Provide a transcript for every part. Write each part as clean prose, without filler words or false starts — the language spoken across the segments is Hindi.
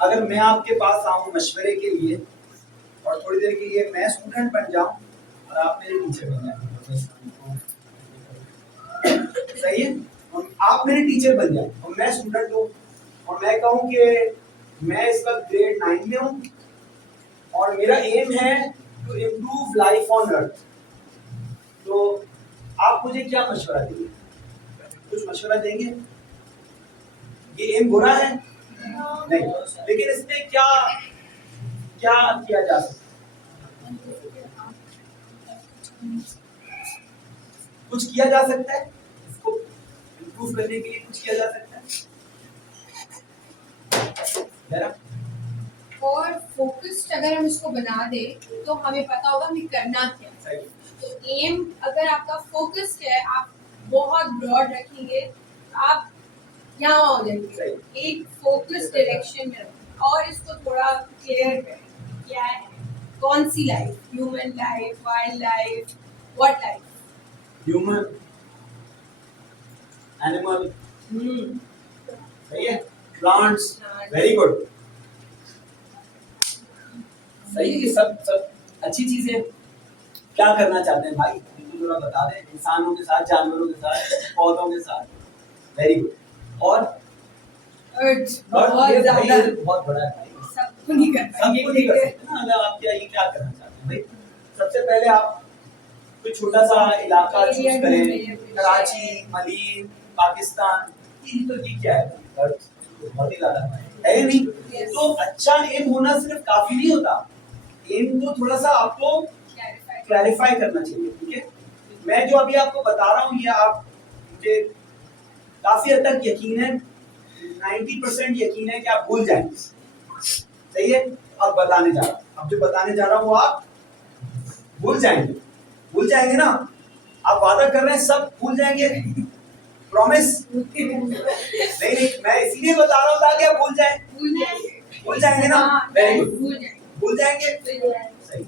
अगर मैं आपके पास आऊं मशवरे के लिए और थोड़ी देर के लिए मैं स्टूडेंट बन जाऊं और आप मेरे टीचर बन जाए, सही है? और आप मेरे टीचर बन जाए और मैं स्टूडेंट हूं और मैं कहूं कि मैं इस वक्त ग्रेड 9 में हूं और मेरा एम है to improve life on earth, तो आप मुझे क्या मशवरा देंगे? कुछ मशवरा देंगे? ये एम बुरा है? नहीं, लेकिन इसमें क्या क्या किया जा सकता है? कुछ किया जा सकता है इसको इम्प्रूव करने के लिए, कुछ किया जा सकता है? और फोकस्ड अगर हम इसको बना दे तो हमें पता होगा हमें करना क्या है। तो एम अगर आपका फोकस्ड है, आप बहुत ब्रॉड रखेंगे, आप यहाँ हो जाएंगे, एक फोकस्ड डायरेक्शन में रखें और इसको थोड़ा क्लियर करें क्या है, कौन सी life, human life, wild life, what life, human, animal, सही है, प्लांट्स, वेरी गुड, सही है, ये सब अच्छी चीजें। क्या करना चाहते हैं भाई, बिल्कुल थोड़ा बता दें। इंसानों के साथ, जानवरों के साथ, पौधों के साथ, वेरी गुड। और अर्थ बहुत बड़ा है भाई, सबको नहीं कर सकते ना। अगर आप क्या करना चाहते हैं भाई, सबसे पहले आप कोई छोटा सा इलाका चूज करें, कराची, मलीर, पाकिस्तान, तो ये क्या है, बहुत ही ज्यादा है नहीं। तो अच्छा एम होना सिर्फ काफी नहीं होता, एम को थोड़ा सा आपको क्लैरिफाई करना चाहिए, ठीक है? मैं जो अभी आपको बता रहा हूँ ये आप मुझे काफी हद तक यकीन है, 90% यकीन है कि आप भूल जाएंगे, सही है? अब बताने जा रहा हूँ, अब जो बताने जा रहा हूँ वो आप भूल जाएंगे ना? आप वादा कर रहे हैं सब भूल जाएंगे, प्रॉमिस? नहीं, मैं इसीलिए बता रहा हूँ ताकि आप भूल जाएंगे ना? वेरी गुड, भूल जाएंगे, सही।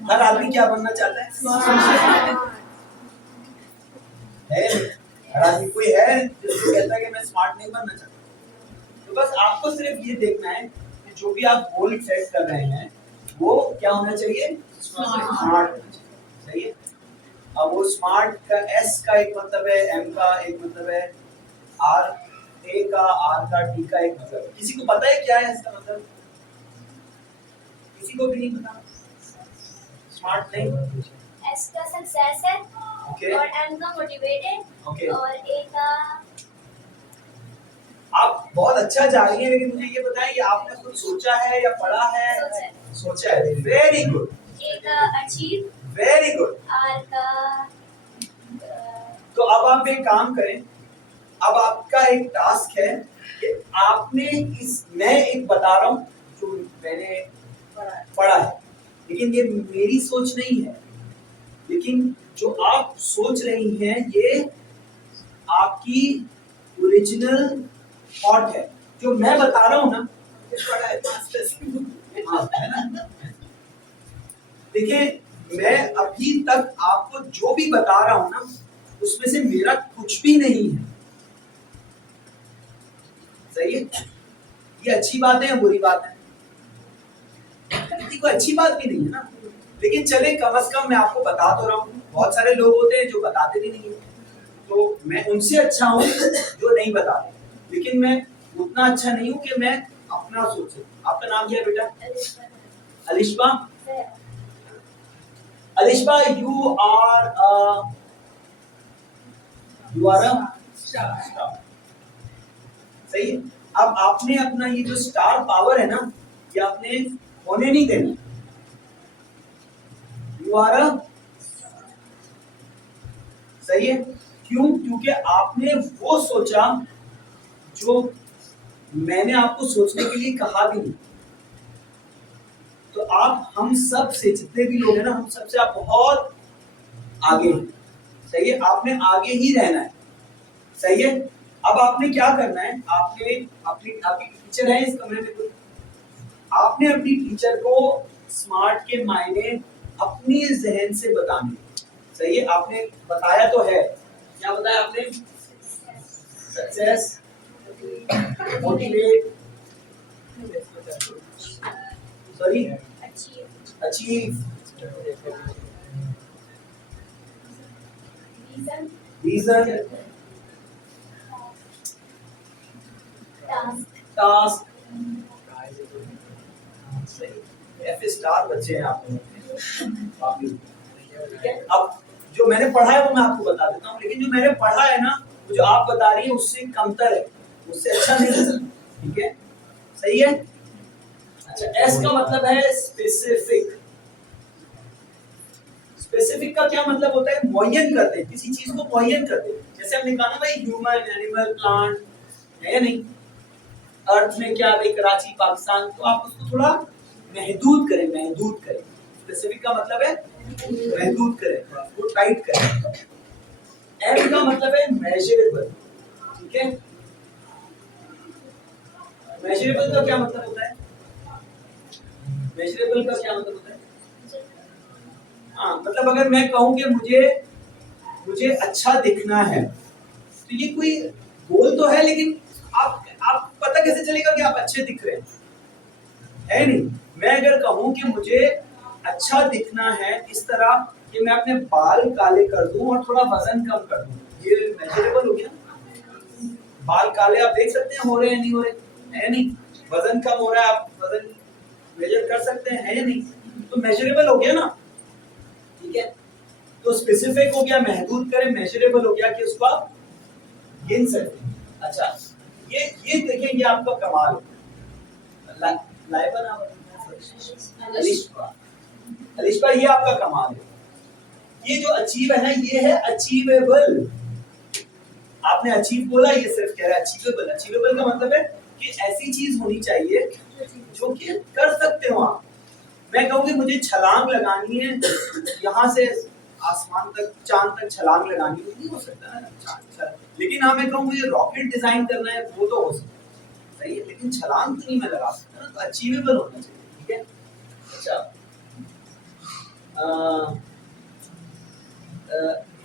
हर आदमी क्या बनना चाहता है? हर आदमी कोई है जो कहता है कि मैं स्मार्ट नहीं बनना चाहता? तो बस आपको सिर्फ ये देखना है कि जो भी आप गोल सेट कर रहे हैं वो क्या होना चाहिए, स्मार्ट, सही है? अब वो स्मार्ट का एस का एक मतलब है, एम का एक मतलब है, आर ए का, आर का, टी का एक मतलब है। किसी को पता है क्या है इसका मतलब? किसी को भी नहीं पता? स्मार्ट नहीं, एस का सक्सेस है, ओके, और एम का मोटिवेटेड, ओके, और ए का आप बहुत अच्छा जा रही हैं, लेकिन मुझे ये बताएं कि आपने कुछ सोचा है या पढ़ा है? सोचा है, वेरी गुड। ए का अचीव, वेरी गुड। आर का तो अब आप एक काम करें, अब आपका एक टास्क है कि आपने मैं एक बता रहा हूँ जो मैंने पढ़ा है, लेकिन ये मेरी सोच नहीं है, लेकिन जो आप सोच रही हैं ये आपकी ओरिजिनल थॉट है। जो मैं बता रहा हूँ ना, देखिए मैं अभी तक आपको जो भी बता रहा हूँ ना उसमें से मेरा कुछ भी नहीं है, सही है? ये अच्छी बात है या बुरी बात है? कोई अच्छी बात भी नहीं है ना, लेकिन चले कम से कम मैं आपको बता तो रहा हूँ। बहुत सारे लोग होते हैं जो बताते भी नहीं है, तो मैं उनसे अच्छा हूँ जो नहीं बताते, लेकिन मैं उतना अच्छा नहीं हूँ कि मैं अपना सोचूं। आपका नाम क्या है बेटा? Alishba. Alishba, you are a star, सही है? अब आपने अपना ये जो स्टार पावर है ना, ये आपने होने नहीं देना। यू आर अ, सही है? क्यों? क्योंकि आपने वो सोचा जो मैंने आपको सोचने के लिए कहा भी नहीं। तो आप हम सब से, जितने भी लोग हैं ना, हम सब से आप बहुत आगे हैं, सही है? आपने आगे ही रहना है, सही है? अब आपने क्या करना है, आपने आपकी टीचर है इस कमरे में कोई, आपने अपनी टीचर को स्मार्ट के मायने अपनी जहन से बताने। सही है, आपने बताया तो है, क्या बताया आपने? Success, motivate, sorry, achieve, achieve, reason, reason, task, task. F star बच्चे हैं आप लोग। ठीक है, अब जो मैंने पढ़ा है वो मैं आपको बता देता हूँ, लेकिन जो मैंने पढ़ा है ना, वो जो आप बता रही है उससे कमतर है, उससे अच्छा नहीं है। ठीक है, सही है। अच्छा, एस का मतलब है स्पेसिफिक। स्पेसिफिक का क्या मतलब होता है? मुअय्यन कर दे, किसी चीज को मुअय्यन कर दे। जैसे हमने कहा ना भाई, ह्यूमन, एनिमल, प्लांट, है या नहीं? अर्थ में क्या भाई, कराची, पाकिस्तान, तो आप उसको थोड़ा महदूद करें, महदूद करें। स्पेसिफिक का मतलब है महदूद करें, वो टाइट करें। एम का मतलब है मेजरेबल। ठीक है, मेजरेबल का क्या मतलब होता है? मेजरेबल का क्या मतलब होता है? हाँ, मतलब अगर मैं कहूँ कि मुझे अच्छा दिखना है, तो ये कोई गोल तो है, लेकिन आप पता कैसे चलेगा कि आप अच्छे दिख रहे हैं? है नहीं? मैं अगर कहूँ कि मुझे अच्छा दिखना है इस तरह कि मैं अपने बाल काले कर दूं और थोड़ा वजन कम कर दूं, ये मेजरेबल हो गया। बाल काले आप देख सकते हैं हो रहे हैं, नहीं हो रहे, है नहीं? वजन कम हो रहा है, आप वजन मेजर कर सकते हैं, है या नहीं? तो मेजरेबल हो गया ना। ठीक है, तो स्पेसिफिक हो गया, महदूद करें, मेजरेबल हो गया कि उसको आप गिन सकते हैं। अच्छा, ये देखिए, ये आपका कमाल है। लाइबा नाम है, अलिशबा, ये आपका कमाल है। ये जो अचीव है ना, ये है अचीवेबल। आपने अचीव बोला, ये सिर्फ कह रहा है अचीवेबल। अचीवेबल का मतलब है कि ऐसी चीज होनी चाहिए जो कि कर सकते हो आप। मैं कहूँगी मुझे छलांग लगानी है, यहाँ से आसमान तक, चांद तक छलांग लगानी है, नहीं हो सकता ना। लेकिन हाँ, मैं कहूँगी रॉकेट डिजाइन करना है, वो तो हो सकता है, सही है, लेकिन छलांग तो नहीं मैं लगा सकता ना, तो अचीवेबल होना चाहिए। ठीक है, अच्छा,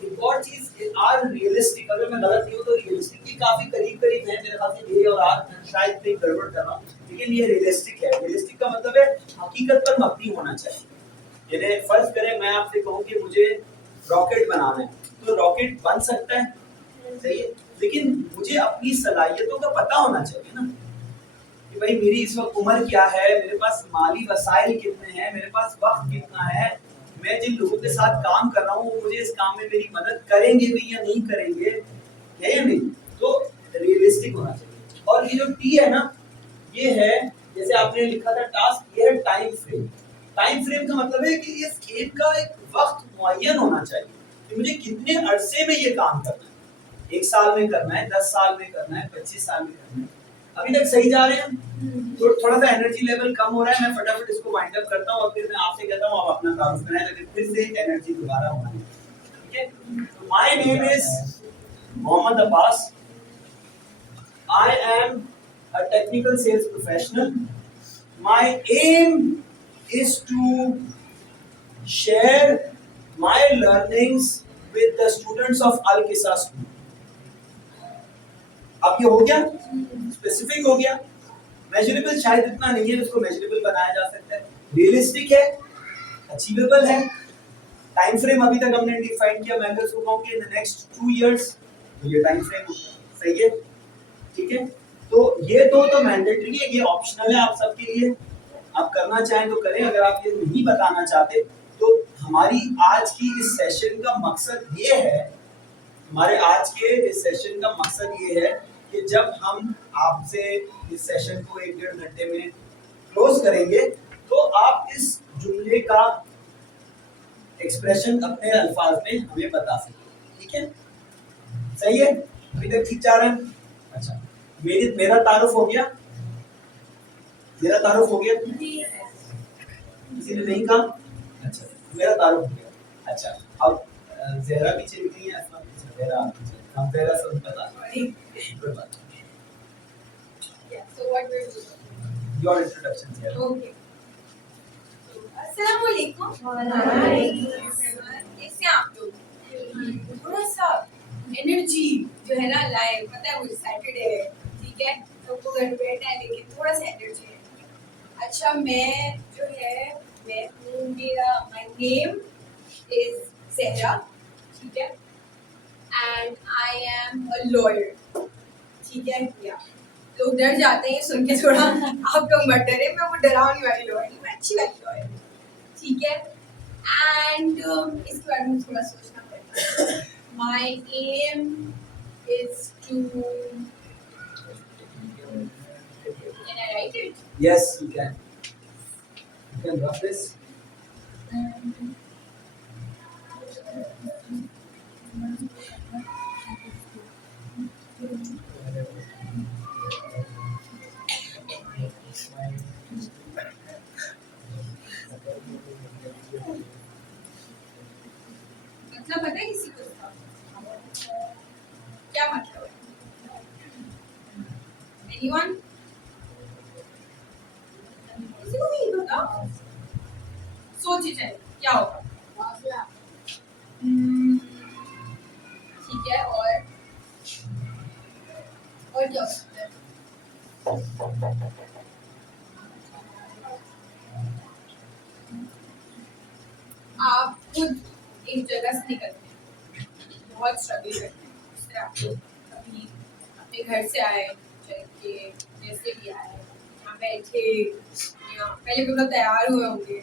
एक और चीज, आर रियलिस्टिक, अगर मैं गलत नहीं हूँ तो रियलिस्टिक की काफी करीब करीब है मेरे ख्याल से, ये और आर शायद कहीं गड़बड़ कर रहा हूँ, लेकिन ये रियलिस्टिक है। रियलिस्टिक का मतलब है हकीकत पर मबनी होना चाहिए। यानी फर्ज करें मैं आपसे कहूँ कि मुझे रॉकेट बनाना है, तो रॉकेट बन सकता है, सही है, लेकिन मुझे अपनी सलाहियतों का पता होना चाहिए ना, कि भाई मेरी इस वक्त उम्र क्या है, मेरे पास माली वसाइल कितने हैं, मेरे पास वक्त कितना है, मैं जिन लोगों के साथ काम कर रहा हूँ वो मुझे इस काम में मेरी मदद करेंगे भी या नहीं करेंगे, है या नहीं? तो रियलिस्टिक होना चाहिए। और ये जो टी है ना, ये है, जैसे आपने लिखा था टास्क, ये है टाइम फ्रेम। टाइम फ्रेम का मतलब है कि इस खेल का एक वक्त मुअय्यन होना चाहिए कि मुझे कितने अरसे में ये काम करना है। 1 साल में करना है, 10 साल में करना है, 25 साल में करना है। अभी तक सही जा रहे हैं? तो थोड़ा सा एनर्जी लेवल कम हो रहा है, मैं फटाफट इसको वाइंड अप करता हूँ और फिर मैं आपसे कहता हूँ आप अपना तारुफ कराएं, ताकि फिर से एनर्जी दोबारा हमारी। ठीक है, my name is Mohammad Abbas. I am a technical sales professional. My aim is to share my learnings with the students of Al Qissa School. अब ये हो गया, स्पेसिफिक हो गया। मेजरेबल शायद इतना नहीं है, उसको मेजरेबल बनाया जा सकता है। रियलिस्टिक है, अचीवेबल है। टाइम फ्रेम अभी तक हमने डिफाइन किया, मैं अगर कहूं कि इन द नेक्स्ट 2 इयर्स, तो ये टाइम फ्रेम सही है। ठीक है, तो ये दो तो मैंडेटरी है, ये ऑप्शनल है आप सबके लिए। आप करना चाहें तो करें, अगर आप ये नहीं बताना चाहते तो हमारी आज की इस सेशन का मकसद ये है, हमारे आज के इस सेशन का मकसद ये है कि जब हम आपसे इस सेशन को 1-1.5 घंटे में क्लोज करेंगे तो आप इस जुमले का एक्सप्रेशन अपने अल्फाज में हमें बता सकें। ठीक है, सही है? अभी तक ठीक जा रहा है? अच्छा, मेरा तारुफ हो गया, मेरा तारुफ हो गया, किसी ने नहीं कहा? अच्छा, मेरा तारुफ हो गया। अच्छा, अब ज़हरा पीछे निकली है, ज़हरा, हम ज़हरा सब बता कोई बात नहीं। Yeah, so what we're doing. Your introduction here. Okay. So अलैकुम। कैसे हैं आप लोग? थोड़ा सा एनर्जी जो है ना लाए, पता है मुझे सैटरडे है, ठीक है, सबको घर पे बैठा है लेकिन थोड़ा सा एनर्जी है। अच्छा, मैं जो है मैं हूँ, मेरा माय नेम इज सहरा, ठीक है, and I am a lawyer, ठीक है। या लोग डर जाते हैं सुन के थोड़ा, आप लोग मत डरे, मैं वो डरावनी वाली लॉयर नहीं, मैं अच्छी वाली लॉयर, ठीक है। एंड इसके बारे में थोड़ा सोचना पड़ता है। My aim is to, can I write it? Yes, you can. You can drop this. मतलब पता है किसी को इसका? क्या मतलब है? एनीवन? किसी को नहीं पता? सोचिए चलिए क्या होगा? ठीक है, और क्या हो सकता है? आप खुद एक जगह से निकलते हैं, बहुत स्ट्रगल करते हैं, जिस तरह आप लोग अभी अपने घर से आए, चल के जैसे भी आए, यहाँ बैठे, या पहले भी लोग तैयार हुए होंगे,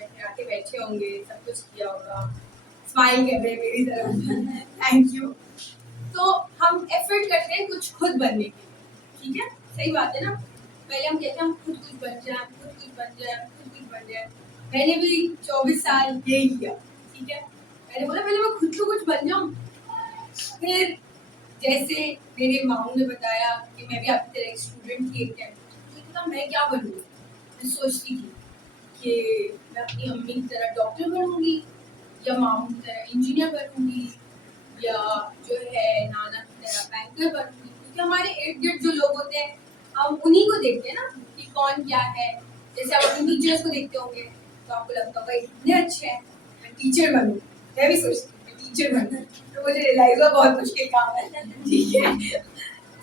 या फिर आके बैठे होंगे, सब कुछ किया होगा, स्माइल कर रहे हैं मेरी तरफ, थैंक यू। तो हम एफर्ट करते हैं कुछ खुद बनने के लिए, ठीक है, सही बात है ना। पहले हम कहते हैं हम खुद कुछ बन जाए, खुद कुछ बन जाए, खुद कुछ बन जाए। मैंने भी 24 साल यही किया, ठीक है। मैंने बोला पहले मैं खुद को कुछ बन जाऊं, फिर जैसे मेरे मामू ने बताया कि मैं भी आपकी तरह एक स्टूडेंट थी एक टाइम, तो मैं क्या बनूंगी, मैं सोचती थी कि मैं अपनी अम्मी की तरह डॉक्टर बनूंगी, या मामू की तरह इंजीनियर बनूंगी, या जो है नाना की तरह बैंकर बनूंगी, क्योंकि हमारे इर्द गिर्द जो लोग होते हैं हम उन्हीं को देखते हैं ना कि कौन क्या है। जैसे आप अपने टीचर्स को देखते होंगे तो आपको लगता होगा इतने अच्छे हैं, मैं टीचर बनूं, मैं भी सोचती हूँ मैं टीचर बनूं, तो मुझे रियलाइज हुआ बहुत मुश्किल काम है, ठीक है।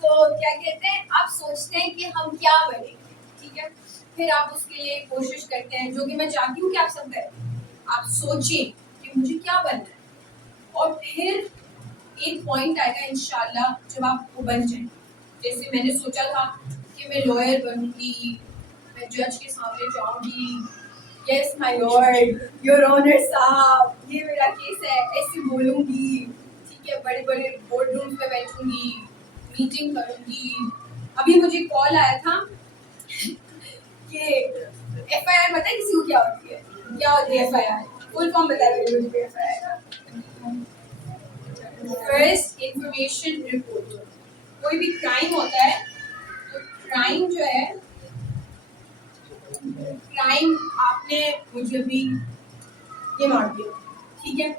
तो क्या कहते हैं, आप सोचते हैं कि हम क्या बनेंगे, ठीक है, फिर आप उसके लिए कोशिश करते हैं, जो कि मैं चाहती हूँ कि आप सब करें। आप सोचें कि मुझे क्या बनना है, और फिर एक पॉइंट आएगा इंशाल्लाह जब आप वो बन जाएं। जैसे मैंने सोचा था कि मैं लॉयर बनूंगी, मैं जज के सामने जाऊंगी, yes my lord, your honour साहब, ये मेरा केस है, ऐसे बोलूंगी, ठीक है, बड़े बड़े बोर्ड रूम्स में बैठूंगी, मीटिंग करूंगी। अभी मुझे कॉल आया था कि एफआईआर पता है किसी को क्या होती है? क्या होती है एफआईआर? फुल फॉर्म बता दीजिए मुझे एफआईआर का। First information report. कोई भी क्राइम होता है तो क्राइम जो है, क्राइम आपने मुझे भी ये मार दिया, ठीक है,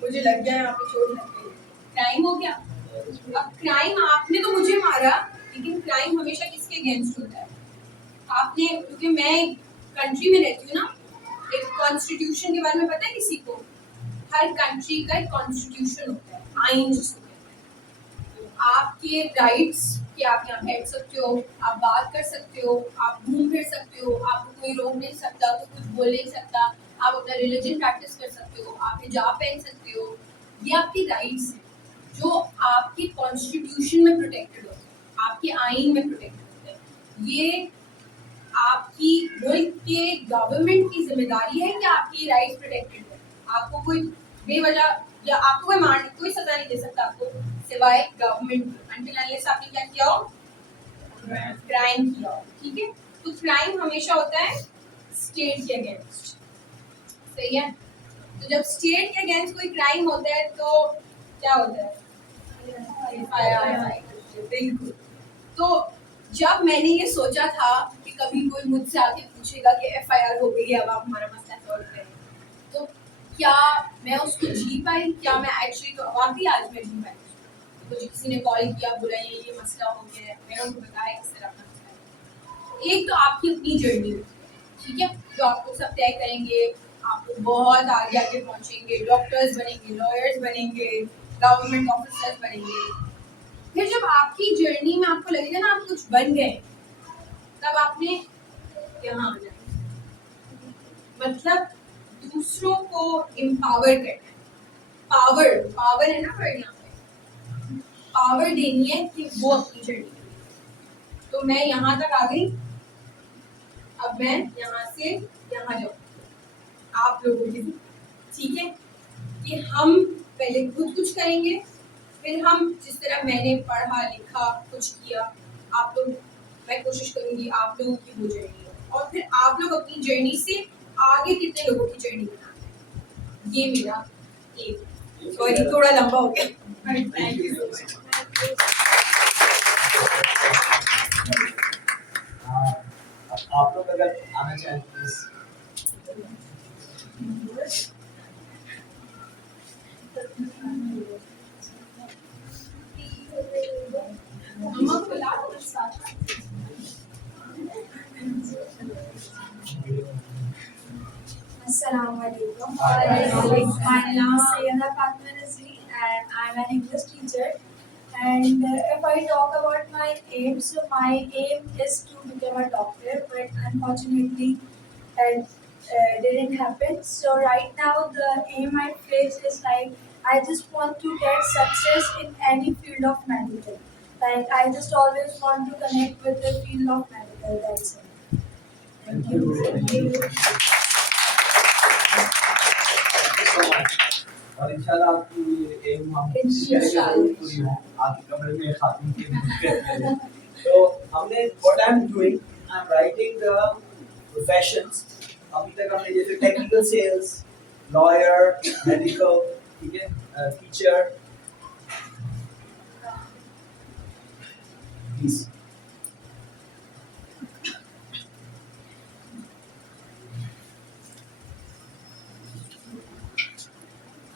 मुझे लग गया यहाँ पे चोट लग गई, क्राइम हो गया। अब क्राइम आपने तो मुझे मारा, लेकिन क्राइम हमेशा किसके अगेंस्ट होता है? आपने, क्योंकि मैं कंट्री में रहती हूँ ना, एक कॉन्स्टिट्यूशन के बारे में पता है किसी को? हर कंट्री का एक कॉन्स्टिट्यूशन होता है, आइन जिसको कहते हैं। आपके राइट्स कि आप यहाँ बैठ सकते हो, आप बात कर सकते हो, आप घूम फिर सकते हो, आपको कोई रोक नहीं सकता, कोई कुछ बोल नहीं सकता, आप अपना रिलीजन प्रैक्टिस कर सकते हो, आप हिजाब पहन सकते हो, ये आपकी राइट्स हैं जो आपके कॉन्स्टिट्यूशन में प्रोटेक्टेड होते हैं, आपके आइन में प्रोटेक्टेड होते हैं। ये आपकी मुल्क के गवर्नमेंट की जिम्मेदारी है कि आपकी राइट्स प्रोटेक्टेड है। आपको कोई बेवजह या आपको कोई सजा नहीं दे सकता आपको, सिवाय गवर्नमेंट अनटिल अनलेस आपने क्या किया हो, क्राइम किया हो, ठीक है। तो क्राइम हमेशा होता है स्टेट के अगेंस्ट, सही है। तो जब स्टेट के अगेंस्ट कोई क्राइम होता है तो क्या होता है? बिल्कुल। तो जब मैंने ये सोचा था कि कभी कोई मुझसे आके पूछेगा कि एफआईआर हो गई है, अब आप हमारा मसला सॉल्व करें, तो क्या मैं उसको जी पाई? क्या मैं एक्चुअली तो वाकई आज मैं जी पाई? मुझे किसी ने कॉल किया, बोला ये मसला हो गया है, मैंने उनको बताया किस तरह का मसला है। एक तो आपकी अपनी जर्नी होती है, ठीक है, जो आपको सब तय करेंगे, आप बहुत आगे आगे पहुंचेंगे, डॉक्टर्स बनेंगे, लॉयर्स बनेंगे, गवर्नमेंट ऑफिसर्स बनेंगे। फिर जब आपकी जर्नी में आपको लगेगा ना आप कुछ बन गए, तब आपने यहाँ आ जाना, मतलब दूसरों को एम्पावर करना है। पावर पावर है ना वर्ड यहाँ पे, पावर देनी है कि वो अपनी जर्नी। तो मैं यहाँ तक आ गई, अब मैं यहाँ से यहाँ जाऊँ आप लोगों के लिए, ठीक है? कि हम पहले खुद कुछ करेंगे, फिर हम जिस तरह मैंने पढ़ा लिखा कुछ किया, आप लोग, मैं कोशिश करूंगी आप लोगों की वो जर्नी हो, और फिर आप लोग अपनी जर्नी से आगे कितने लोगों की जर्नी बनाते हैं, ये मेरा एम। सॉरी थोड़ा लंबा हो गया, थैंक यू सो मच। आप लोग अगर आना चाहें प्लीज। मम्मा को बुला लो साथ। Assalamualaikum. Waalaikum My name is salam. Sayyida Fatma Nazri and I'm an English teacher. And if I talk about my aim, so my aim is to become a doctor, but unfortunately that didn't happen. So right now the aim I face is like I just want to get success in any field of medical. Like I just always want to connect with the field of medical. That's it. Thank you. so much. और इंशाल्लाह आपकी ये एम हम इंशाल्लाह जरूर पूरी हो, आपके कमरे में खातून की खिदमत। तो हमने what I am doing, I am writing the professions. अभी तक हमने जैसे टेक्निकल सेल्स, लॉयर, मेडिकल, ठीक है, टीचर, प्लीज।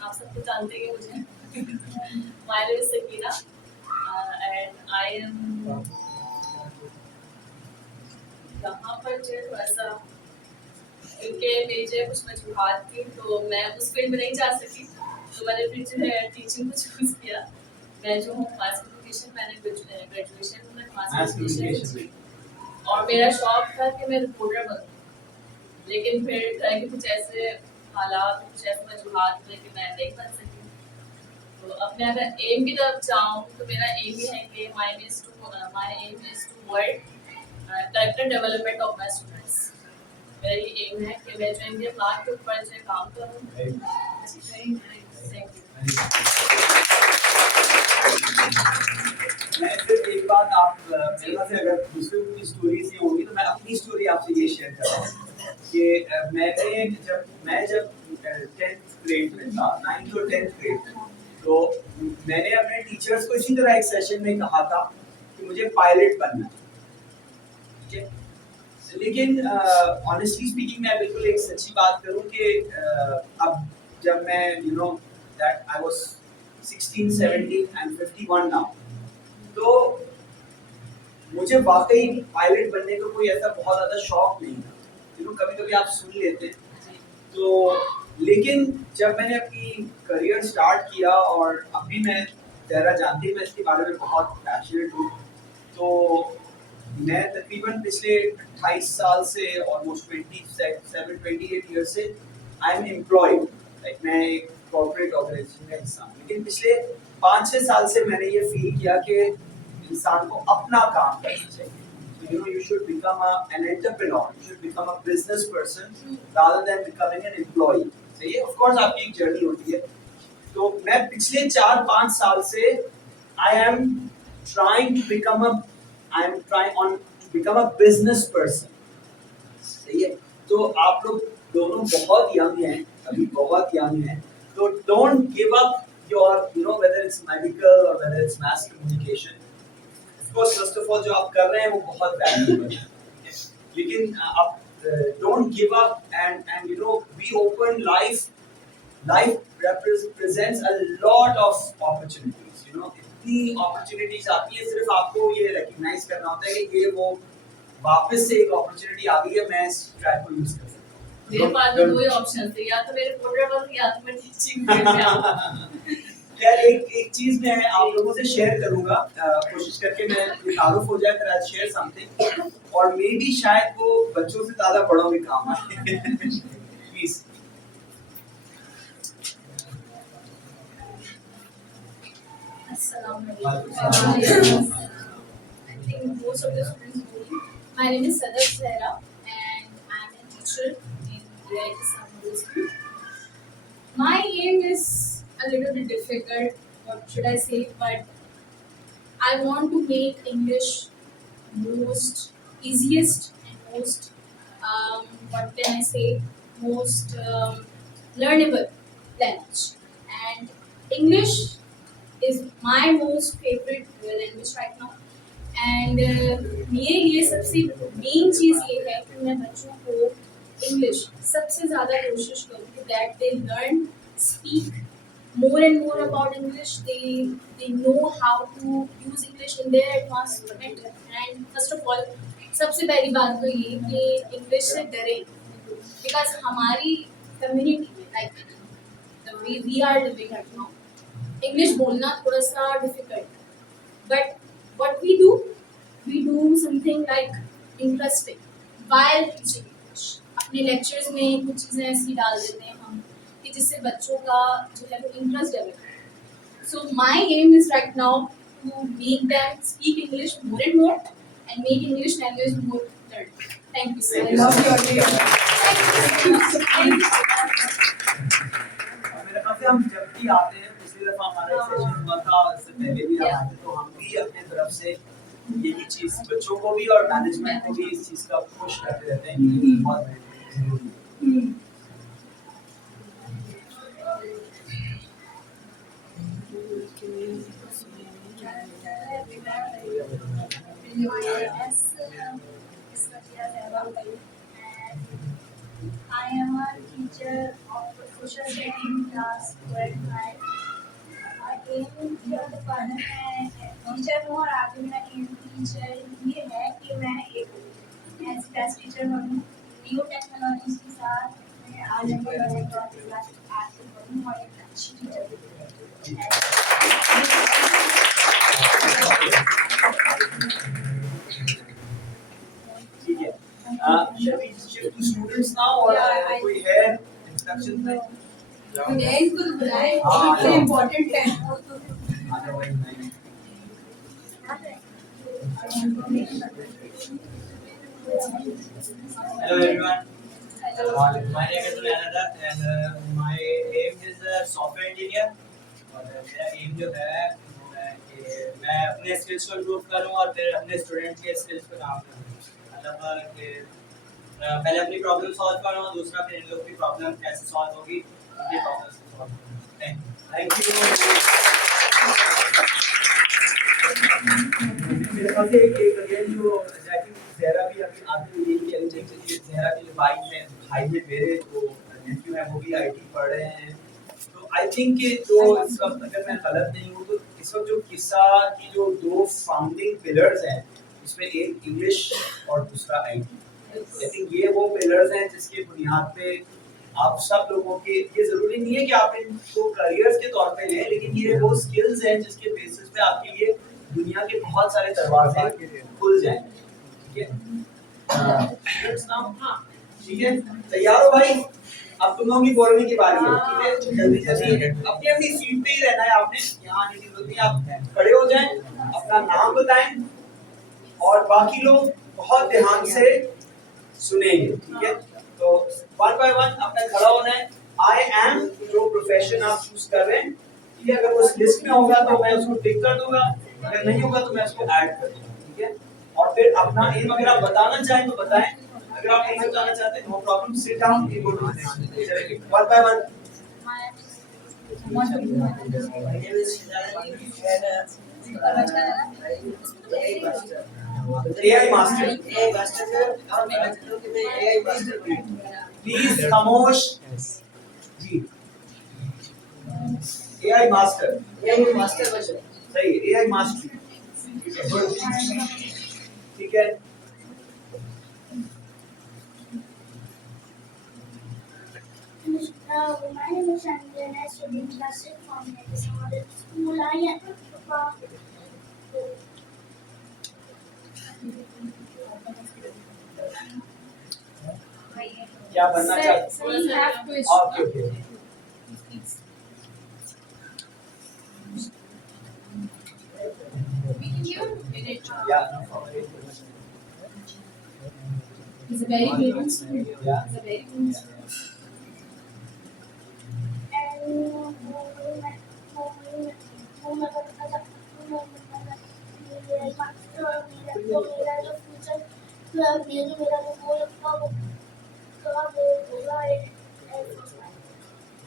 आप सबको जानते हैं मुझे। My name is Sakina and I am यहाँ पर जो है थोड़ा सा क्योंकि मेरी जो है कुछ वजूहात थी तो मैं उस फील्ड में नहीं जा सकी, तो मैंने फिर जो है टीचिंग को चूज किया। मैं जो हूँ मास कम्युनिकेशन, मैंने ग्रेजुएशन में मास कम्युनिकेशन, और मेरा शौक था कि मैं रिपोर्टर बनूँ, लेकिन फिर घर के कुछ ऐसे हालात, कुछ ऐसे वजूहात थे कि मैं नहीं बन सकी। तो अब मैं अगर एम की तरफ जाऊँ तो मेरा एम ही है कि my aim is to work character development of my students. मेरा ये एम है कि मैं जो इंडियन मार्क के ऊपर जो काम करूँ। थैंक मैं सिर्फ एक बात, आप मेरे पास अगर दूसरों की स्टोरीज ये होंगी तो मैं अपनी स्टोरी आपसे ये शेयर कर रहा हूँ कि मैं जब 10th ग्रेड में था, 9th और 10th ग्रेड में, तो मैंने अपने टीचर्स को इसी तरह एक सेशन में कहा था कि मुझे पायलट बनना है, ठीक है। लेकिन ऑनेस्टली स्पीकिंग मैं बिल्कुल एक सच्ची बात करूं कि अब जब मैं you know that I was 16, 17 and 51 now, तो मुझे वाकई पायलट बनने का कोई ऐसा बहुत ज़्यादा शौक नहीं था। कभी-कभी आप सुन लेते हैं, तो लेकिन जब मैंने अपनी करियर स्टार्ट किया और अभी मैं ज़रा जानती हूँ, मैं इसके बारे में बहुत पैशनेट हूँ, तो मैं तकरीबन पिछले 28 साल से ऑलमोस्ट 28 ईयर से आई एम एम्प्लॉयड, लाइक मैं एक कॉर्पोरेट ऑर्गेनाइजेशन का हिस्सा हूँ। लेकिन पिछले 5-6 साल से मैंने ये फील किया कि इंसान को अपना काम करना चाहिए। You should become an entrepreneur, you should become a business person rather than becoming an employee. सही है, of course आपकी एक जर्नी होती है। तो मैं पिछले 4-5 साल से I am trying to become a business person. सही है, तो आप लोग दोनों बहुत यंग हैं, अभी बहुत यंग हैं, तो don't give up your, whether it's medical or whether it's mass communication. Of course, first of all, जो आप कर रहे हैं वो बहुत valuable है, लेकिन आप don't give up and be open. Life presents a lot of opportunities. इतनी opportunities आती है, सिर्फ आपको ये recognize करना होता है कि ये वो वापस से एक opportunity आ गई है, मैं इस track को use कर सकता हूँ। मेरे पास तो दो ही ऑप्शन थे, या तो मेरे पोर्ट्रेट बन या तो मैं टीचिंग में आऊँ। यार एक चीज मैं आप लोगों से शेयर करूंगा, कोशिश करके मैं ये तारुफ हो जाए, फिर आई शेयर समथिंग, और मे बी शायद वो बच्चों से ज्यादा बड़ों में काम आए। Please. Assalamualaikum. I think most of the students know me. My name is Sadaf Zahra and I'm a teacher in IIT Istanbul School. My aim is a little bit difficult, what should I say, but I want to make English most easiest and most what can I say, most learnable language. And English is my most favorite language right now. And मेरे लिए सबसे मेन चीज़ ये है कि मैं बच्चों को इंग्लिश सबसे ज़्यादा कोशिश करूँ कि that they learn speak more and more about English. They know how to use English in their advanced method. And first of all, सबसे पहली बात तो ये कि इंग्लिश से डरें, because हमारी कम्युनिटी में like the way we are living right now, English बोलना थोड़ा सा difficult, but what we do something like interesting while teaching English. अपने लेक्चर्स में कुछ चीज़ें ऐसी डाल देते हैं हम कि जिससे बच्चों का जो है वो इंटरेस्ट डेवलप हो. So my aim is right now to make them speak English more and more and make English language more learn. Thank you sir. मेरे ख्याल से हम जब भी आते हैं, पिछली दफा हमारा एक सेशन हुआ था, इससे पहले भी हम आते, तो हम भी अपने तरफ से यही चीज बच्चों को भी और मैनेजमेंट को भी इस चीज का पुश करते रहते हैं कि बहुत जरूरी है. I am a teacher of social studies class 12. I aim जब पढ़ने में टीचर हूँ और आगे मेरा एम टीचर ये है कि मैं एक ऐसी बेस्ट टीचर बनूँ, न्यू टेक्नोलॉजी के साथ मैं आगे बढ़ूँ और एक अच्छी टीचर ठीक है. Shall we shift to students now, or कोई है introduction में? इनको तो बुलाएं, हाँ, ये इम्पोर्टेंट है. Otherwise नहीं. Hello everyone. My name is Leonardo and my aim is software engineer. और मेरा aim जो है वो है कि मैं अपने skills को improve करूँ और फिर अपने students के skills पे काम करूँ. मतलब कि पहले अपनी प्रॉब्लम सॉल्व करूँ, दूसरा फिर इन लोगों की प्रॉब्लम कैसे सॉल्व होगी, ये प्रॉब्लम सॉल्व करूँ. Thank you. मेरे पास एक अगेन जो जैकी ज़हरा भी अभी आते हुए यही कह रही थी कि ज़हरा के जो भाई में मेरे जो नेफ्यू हैं वो भी आईटी पढ़ रहे हैं. तो आई थिंक कि जो इस वक्त, अगर मैं गलत नहीं हूँ, तो इस वक्त जो किस्सा की जो दो फाउंडिंग पिलर्स हैं, उसमें एक इंग्लिश और दूसरा आईटी. आई थिंक ये वो पिलर्स हैं जिसके बुनियाद पे आप सब लोगों के, ये जरूरी नहीं है कि आप इनको करियर्स के तौर पे लें, लेकिन ये वो स्किल्स हैं जिसके बेसिस पे आपके लिए दुनिया के बहुत सारे दरवाजे खुल जाएंगे. ठीक है. ठीक है, तैयार हो भाई? अब तुम लोगों की बोलने की बारी है. ठीक है, जल्दी जल्दी अपनी अपनी सीट पे ही रहना है. आपने यहाँ आने की जरूरत नहीं. आप खड़े हो जाएं, अपना नाम बताएं और बाकी लोग बहुत ध्यान से सुनेंगे. ठीक है, तो वन बाय वन अपना खड़ा होना है. आई एम जो प्रोफेशन आप चूज कर रहे हैं, ठीक है, अगर उस लिस्ट में होगा तो मैं उसको टिक कर दूंगा, अगर नहीं होगा तो मैं उसको ऐड कर दूंगा. ठीक है, और फिर अपना एम अगर आप बताना चाहें तो बताएं, अगर आप नहीं बताना चाहते no problem, sit down. One by one. AI master. Please खामोश. जी. AI master. सही है, AI master. ठीक है. My name is Sanjay and I study in class 6 from Medicine Model School. I am क्या बनना चाहते So you have to हैं? Okay okay we can give him a minute. या He's a very brilliant student. Yeah. He's a very brilliant student.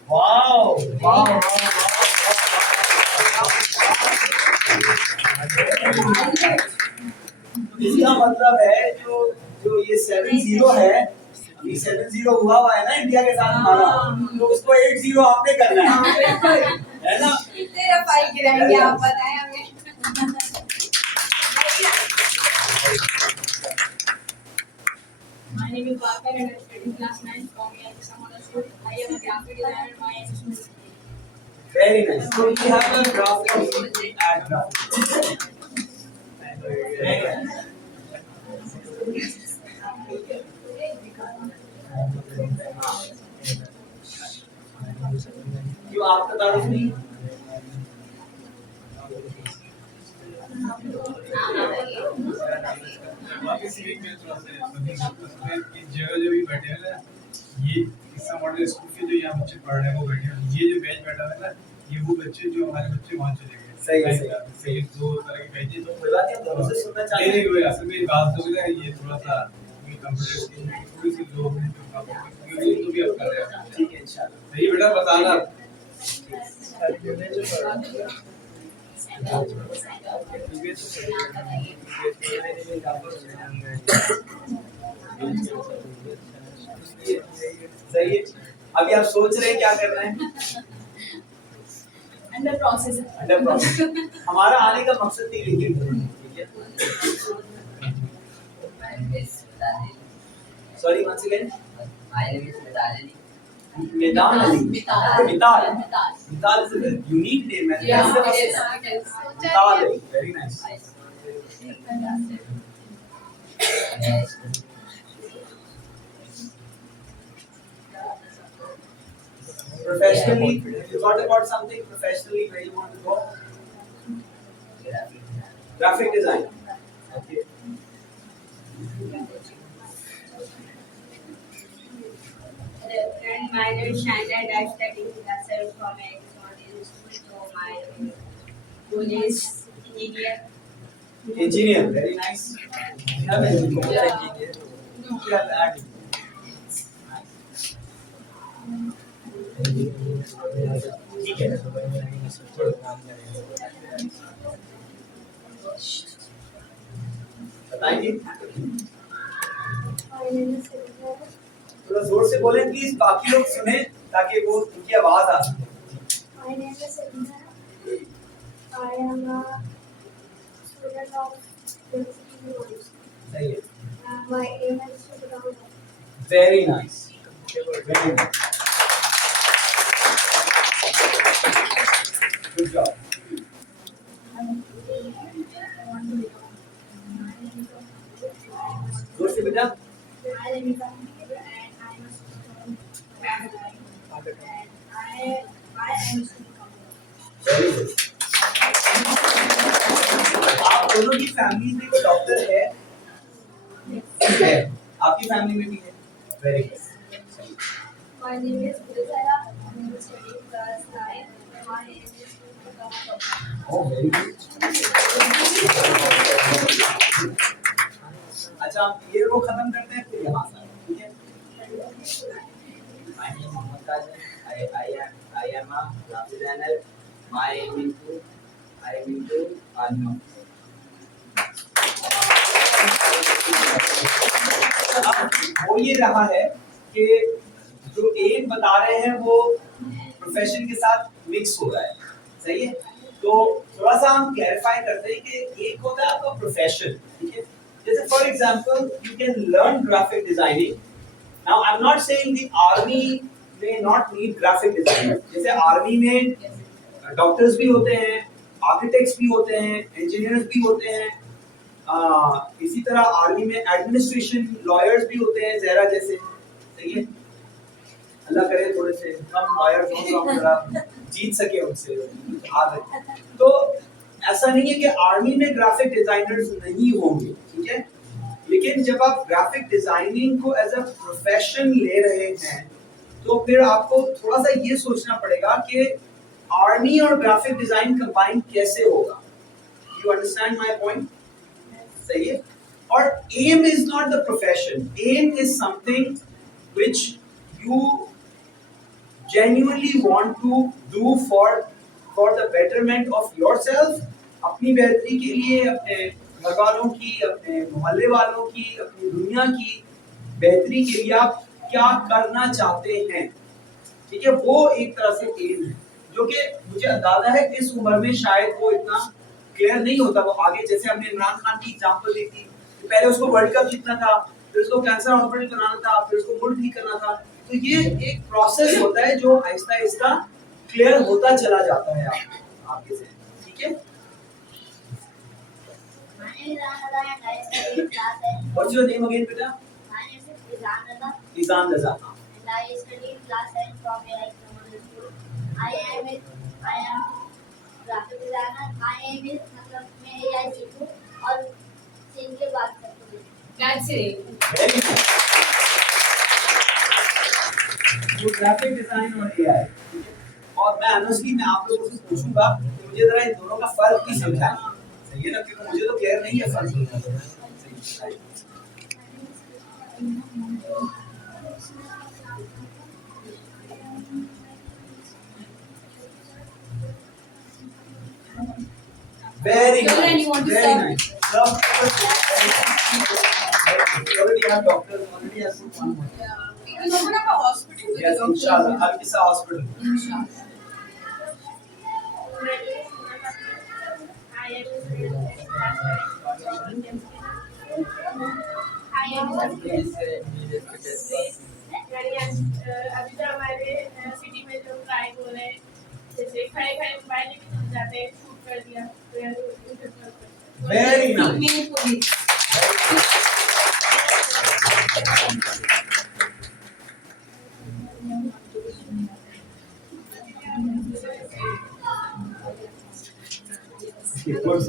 Wow wow इसका मतलब है जो जो ये 7-0 है, ये 7-0 हुआ है ना इंडिया के साथ हमारा, तो उसको 8-0 हमने करना है ना? तेरा फाइल गिराएंगे आप बताएं हमें. My name is Bhaskar and I study in class 9 from Medicine Model School. I am a graphic designer. My aim is to Very nice. So we have a graph at graph. Very nice. क्यों आपका तारुफ नहीं? जगह जो भी बैठे हैं ना, ये किस्सा मॉडल स्कूल के जो यहाँ बच्चे पढ़ रहे हैं वो बैठे हैं, ये जो बैच बैठा है ना, ये वो बच्चे जो हमारे बच्चे वहाँ चले गए. सही है, सही है. सही दो तरह के बैच है. तो कोई बात नहीं, हम दोनों से सुनना चाहते नहीं हैं. नहीं, असल में बात तो है ये थोड़ा सा कंप्यूटर स्किल में थोड़ी सी लो है क्योंकि तो भी अब कर रहे हैं. ठीक है इंशाल्लाह. सही बेटा बताना. सही है. अभी आप सोच रहे हैं क्या करना है? under process. Under process. हमारा आने का मकसद नहीं लेकिन ठीक है. Sorry once again. My name is Medalani. Medan Ali. Mital. Mital. Mital. Mital is a unique name. And Yeah, that's the it is. first It is. name. Mital Ali. Very nice. I study in class 7. Professionally, you thought about something professionally where you want to go? Graphic design. Okay. And my name is Shanda and I study in class 7 from Medicine Model School. So my goal is engineer. Engineer. Very nice. You have engineer. You have that. ठीक है. बताएंगे? थोड़ा जोर से बोलें प्लीज, बाकी लोग सुने ताकि वो उनकी आवाज आ सके. My name is Selina. I am a student of University of सही है. My aim is to become a doctor. Very nice. Very nice. Good job. जोर से बेटा. My name is Amir and I am a student of and I aim is to become a doctor. Very good. आप दोनों की फैमिली में कोई डॉक्टर है? है. आपकी फैमिली में भी है? Very good. My name is Gulzara. I am studying class 9. My aim is to become a doctor. Oh, very good. अच्छा, आप ये रो खत्म करते हैं फिर यहाँ से, ठीक है? My name is Mohammad Kazim. I am a graphic designer. My aim is to army. अब वो ये रहा है कि जो एम बता रहे हैं वो प्रोफेशन के साथ मिक्स हो रहा है. सही है. तो थोड़ा सा हम क्लैरिफाई करते हैं कि एक होता है आपका प्रोफेशन, ठीक है? जैसे for example you can learn graphic designing. Now I am not saying the army may not need graphic designer. जैसे आर्मी में डॉक्टर्स भी होते हैं, आर्किटेक्ट्स भी होते हैं, इंजीनियर्स भी होते हैं, इसी तरह आर्मी में एडमिनिस्ट्रेशन लॉयर्स भी होते हैं, जहरा जैसे, सही है। अल्लाह करे थोड़े से कम लॉयर्स हो तो हम जरा जीत सके उनसे, हार रहे। तो ऐसा नहीं है कि आर्मी में ग्राफिक डिजाइनर्स नहीं होंगे, ठीक है, लेकिन जब आप ग्राफिक डिजाइनिंग को एज अ प्रोफेशन ले रहे हैं तो फिर आपको थोड़ा सा ये सोचना पड़ेगा कि आर्मी और ग्राफिक डिजाइन कंबाइन कैसे होगा। You understand my point? सही है। और aim is not the profession, aim is something which you genuinely want to do for the betterment of yourself, अपनी बेहतरी के लिए, अपने घर वालों की, अपने मोहल्ले वालों की, अपनी दुनिया की बेहतरी के लिए आप क्या करना चाहते हैं, ठीक है, वो एक तरह से एम है, जो कि मुझे अंदाजा है इस उम्र में शायद वो इतना क्लियर नहीं होता। वो आगे जैसे हमने इमरान खान की एग्जांपल देखी, पहले उसको वर्ल्ड कप जीतना था, फिर उसको कैंसर हॉस्पिटल बनाना था, फिर उसको मुल्क ठीक करना था। तो ये एक प्रोसेस होता है जो आहिस्ता आहिस्ता क्लियर होता चला जाता है आपके से, ठीक है। My name is Ananda and I study in class 10. What's your name again, बेटा? My name is Ananda Izan Raza. and I study in class 10 from AIC Model School. I am graphic designer. My aim is मतलब मैं AI सीखूं और सीख के बात करूं। That's it. Very good. तो ग्राफिक डिजाइन और एआई, और मैं ऑनेस्टली मैं आप लोगों से पूछूंगा कि मुझे जरा इन दोनों का फर्क भी समझाएं, सही है ना, क्योंकि मुझे तो क्लियर नहीं है फर्क। Very Children, nice, you want to very serve? nice. Already have doctors, already have one more. We will open up a hospital with Yes, the doctors. inshallah. Al-Qissa Hospital. Inshallah. अभी तो हमारे सिटी में जो क्राइम हो रहे हैं, जैसे खड़े खड़े मोबाइल लेके चले जाते हैं, शूट कर दिया, Very nice. Female police. Okay, good.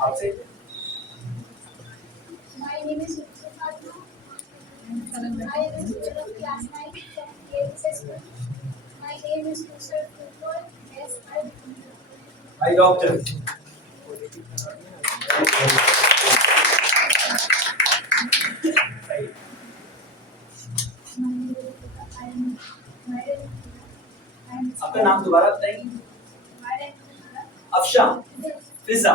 आपसे My name is Nusrat Fatma. I am a student of class 9 from KSS School. My name is Nusrat Fatma. Yes, I am. Hi, doctor. आपका नाम दोबारा बताएंगे? अफशा, फिजा।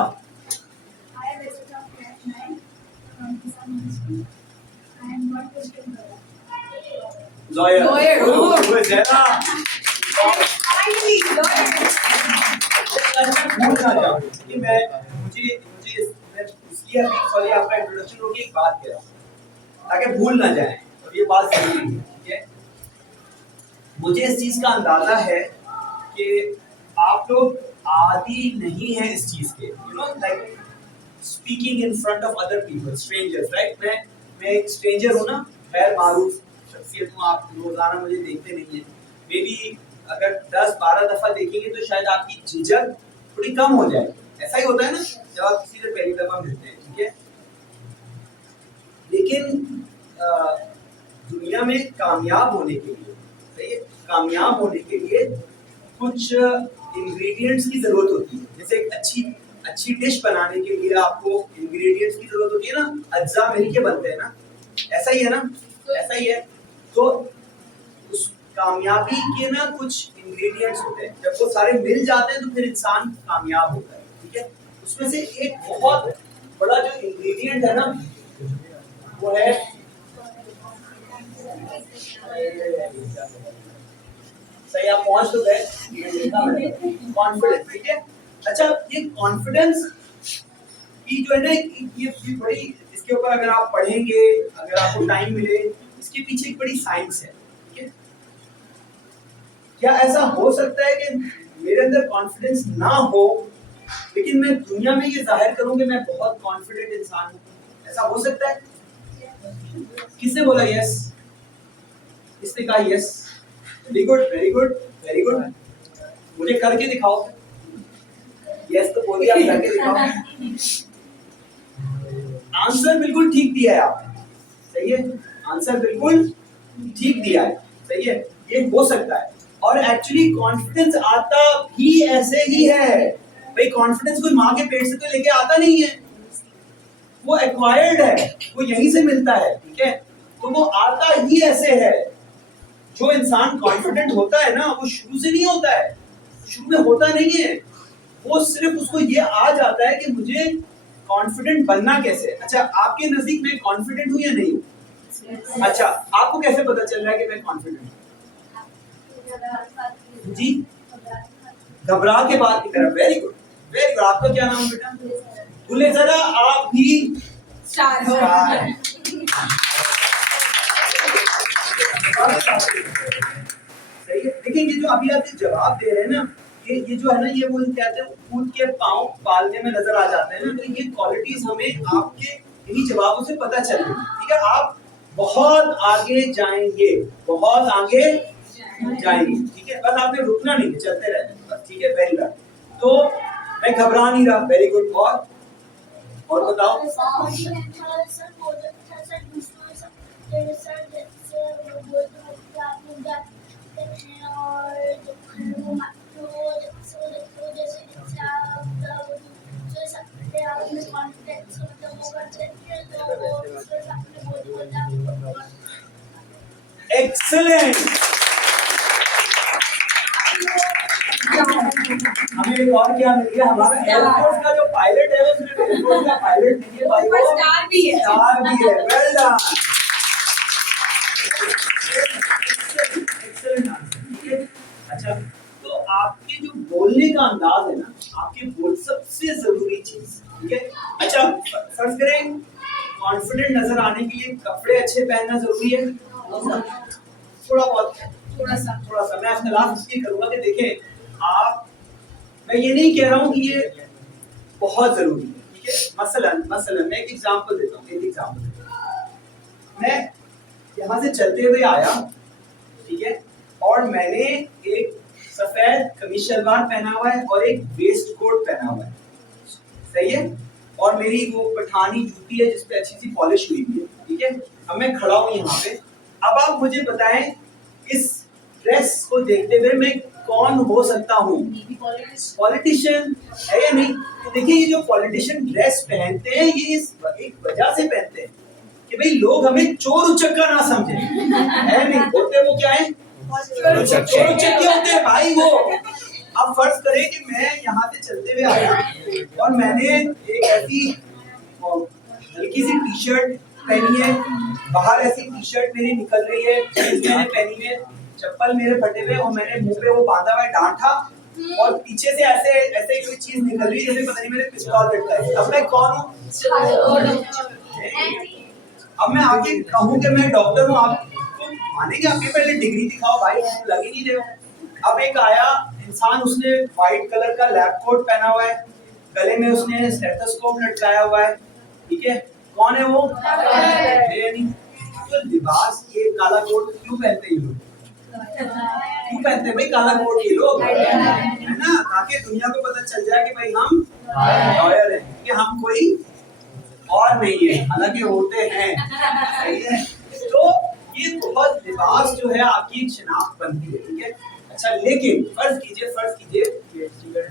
I am a student of class 9 from KSS School. I am not a student. Lawyer. Lawyer. वो जरा Finally, lawyer. भूल ना जाओ कि मैं इसलिए अभी सॉरी आपका इंट्रोडक्शन होगी एक बात कह रहा हूँ ताकि भूल ना जाए, और ये बात जरूरी है, ठीक है। मुझे इस चीज का अंदाजा है कि आप लोग आदी नहीं हैं इस चीज के, you know, like speaking in front of other people, strangers, right. मैं एक स्ट्रेंजर हूँ ना, गैर मारूफ शख्सियत हूँ, आप रोजाना मुझे देखते नहीं है, मे बी अगर 10-12 दफा देखेंगे तो शायद आपकी झिझक थोड़ी कम हो जाए। ऐसा ही होता है ना जब आप किसी से पहली दफा मिलते हैं, ठीक है। लेकिन दुनिया में कामयाब होने के लिए, सही है, कामयाब होने के लिए कुछ इंग्रेडिएंट्स की जरूरत होती है। जैसे एक अच्छी डिश बनाने के लिए आपको इंग्रेडिएंट्स की जरूरत होती है ना, अज्जा मिलके बनते हैं ना, ऐसा ही है ना, ऐसा ही है। तो उस कामयाबी के ना कुछ इंग्रेडिएंट्स होते हैं, जब वो सारे मिल जाते हैं तो फिर इंसान कामयाब होता है, ठीक है। उसमें से एक बहुत बड़ा जो इंग्रेडिएंट है ना वो है सही, आप पहुंच तो गए, कॉन्फिडेंस, ठीक है। अच्छा, ये कॉन्फिडेंस की जो है ना ये बड़ी, इसके ऊपर अगर आप पढ़ेंगे, अगर आपको टाइम मिले इसके पीछे एक बड़ी साइंस है, ठीक है? क्या ऐसा हो सकता है कि मेरे अंदर कॉन्फिडेंस ना हो लेकिन मैं दुनिया में ये जाहिर करूं कि मैं बहुत कॉन्फिडेंट इंसान हूं? ऐसा हो सकता है? किसने बोला यस? किसने कहा yes? Very good, very good, very good. मुझे करके दिखाओ। यस तो बोलिए, आप करके दिखाओ। आंसर बिल्कुल ठीक दिया है आपने, सही है, आंसर बिल्कुल ठीक दिया है, सही है, ये हो सकता है। और एक्चुअली कॉन्फिडेंस आता भी ऐसे ही है भाई। कॉन्फिडेंस कोई माँ के पेट से तो लेके आता नहीं है, वो एक्वायर्ड है, वो यहीं से मिलता है, ठीक है? तो वो आता ही ऐसे है। जो इंसान कॉन्फिडेंट होता है ना, वो शुरू से नहीं होता है, शुरू में होता नहीं है, वो सिर्फ उसको ये आ जाता है कि मुझे कॉन्फिडेंट बनना कैसे। अच्छा, आपके नजदीक में कॉन्फिडेंट हूं या नहीं हूं? अच्छा, आपको कैसे पता चल रहा है कि मैं कॉन्फिडेंट हूं? जी, घबरा के बात की तरफ। Very good, very good. आपका क्या नाम बेटा? बोले जरा आप भी स्टार हो। सही है। देखिए, ये जो अभी आप जवाब दे रहे हैं ना, ये जो है ना, ये वो कहते हैं कूद के पांव पालने में नजर आ जाते हैं ना, तो ये क्वालिटीज हमें आपके इन्हीं जवाबों से पता चल रही है, ठीक है? आप बहुत आगे जाएंगे, बहुत आगे जाएंगे, ठीक है? बस आपने रुकना नहीं है, चलते रहना बस, ठीक है? Very good. तो मैं घबरा नहीं रहा, वेरी गुड। और बताओ। एक्सेलेंट। हमें एक और क्या मिल गया? हमारा एयरफोर्स का जो पायलट है वो सिर्फ एयरफोर्स का पायलट नहीं है भाई, वो स्टार भी है। स्टार भी है। वेल डन, एक्सेलेंट आंसर, ठीक है? अच्छा, तो आपके जो बोलने का अंदाज है ना, आपके बोल सबसे जरूरी चीज, ठीक है? अच्छा, फर्ज करें कॉन्फिडेंट नजर आने के लिए कपड़े अच्छे पहनना जरूरी है? थोड़ा बहुत, थोड़ा सा मैं इख्तिलाफ इसलिए करूंगा कि देखें आप, मैं ये नहीं कह रहा हूं कि ये बहुत जरूरी है, ठीक है? मसलन मैं एक एग्जांपल देता हूं, मैं यहाँ से चलते हुए आया, ठीक है? और मैंने एक सफेद कमीज शलवार पहना हुआ है और एक वेस्ट कोट पहना हुआ है, सही है? और मेरी वो पठानी जूती है जिसपे अच्छी सी पॉलिश हुई है, ठीक है? अब मैं खड़ा हूँ यहाँ पे। अब आप मुझे बताएं इस ड्रेस को देखते हुए मैं कौन हो सकता हूँ? पॉलिटिशियन है या नहीं? तो देखिए, ये जो पॉलिटिशियन ड्रेस पहनते हैं ये इस एक वजह से पहनते हैं कि भाई लोग हमें चोर उचक्का ना समझे, है नहीं? होते वो क्या है? चोर उचक्के होते हैं भाई वो। अब फर्ज करें कि मैं यहाँ से चलते हुए आया और मैंने एक ऐसी हल्की सी टी शर्ट पहनी है, बाहर ऐसी टी शर्ट मेरी निकल रही है, जींस मैंने पहनी है, चप्पल मेरे फटे हुए और मैंने मुंह पे वो बांधा हुआ है डांठा, और पीछे से ऐसे ऐसे कोई चीज निकल रही है जैसे पता नहीं मेरे पिस्तौल लटका है। अब मैं कौन हूँ? अब मैं आगे कहूँ कि मैं डॉक्टर हूँ, आप तो मानेंगे? आपके पहले डिग्री दिखाओ भाई, लग ही नहीं रहे। अब एक आया इंसान, उसने व्हाइट कलर का लैब कोट पहना हुआ है, गले में उसने स्टेथोस्कोप लटकाया हुआ है, ठीक है? कौन है वो? तो लिबास, ये काला कोट क्यों पहनते हैं लोग? क्यों पहनते हैं भाई काला कोट ये लोग? है ना, ताकि दुनिया को पता चल जाए कि भाई हम लॉयर हैं, कि हम कोई और नहीं है, हालांकि होते हैं, सही है? तो ये बहुत लिबास जो है आपकी शिनाख्त बनती है, ठीक है? अच्छा, लेकिन फर्ज कीजिए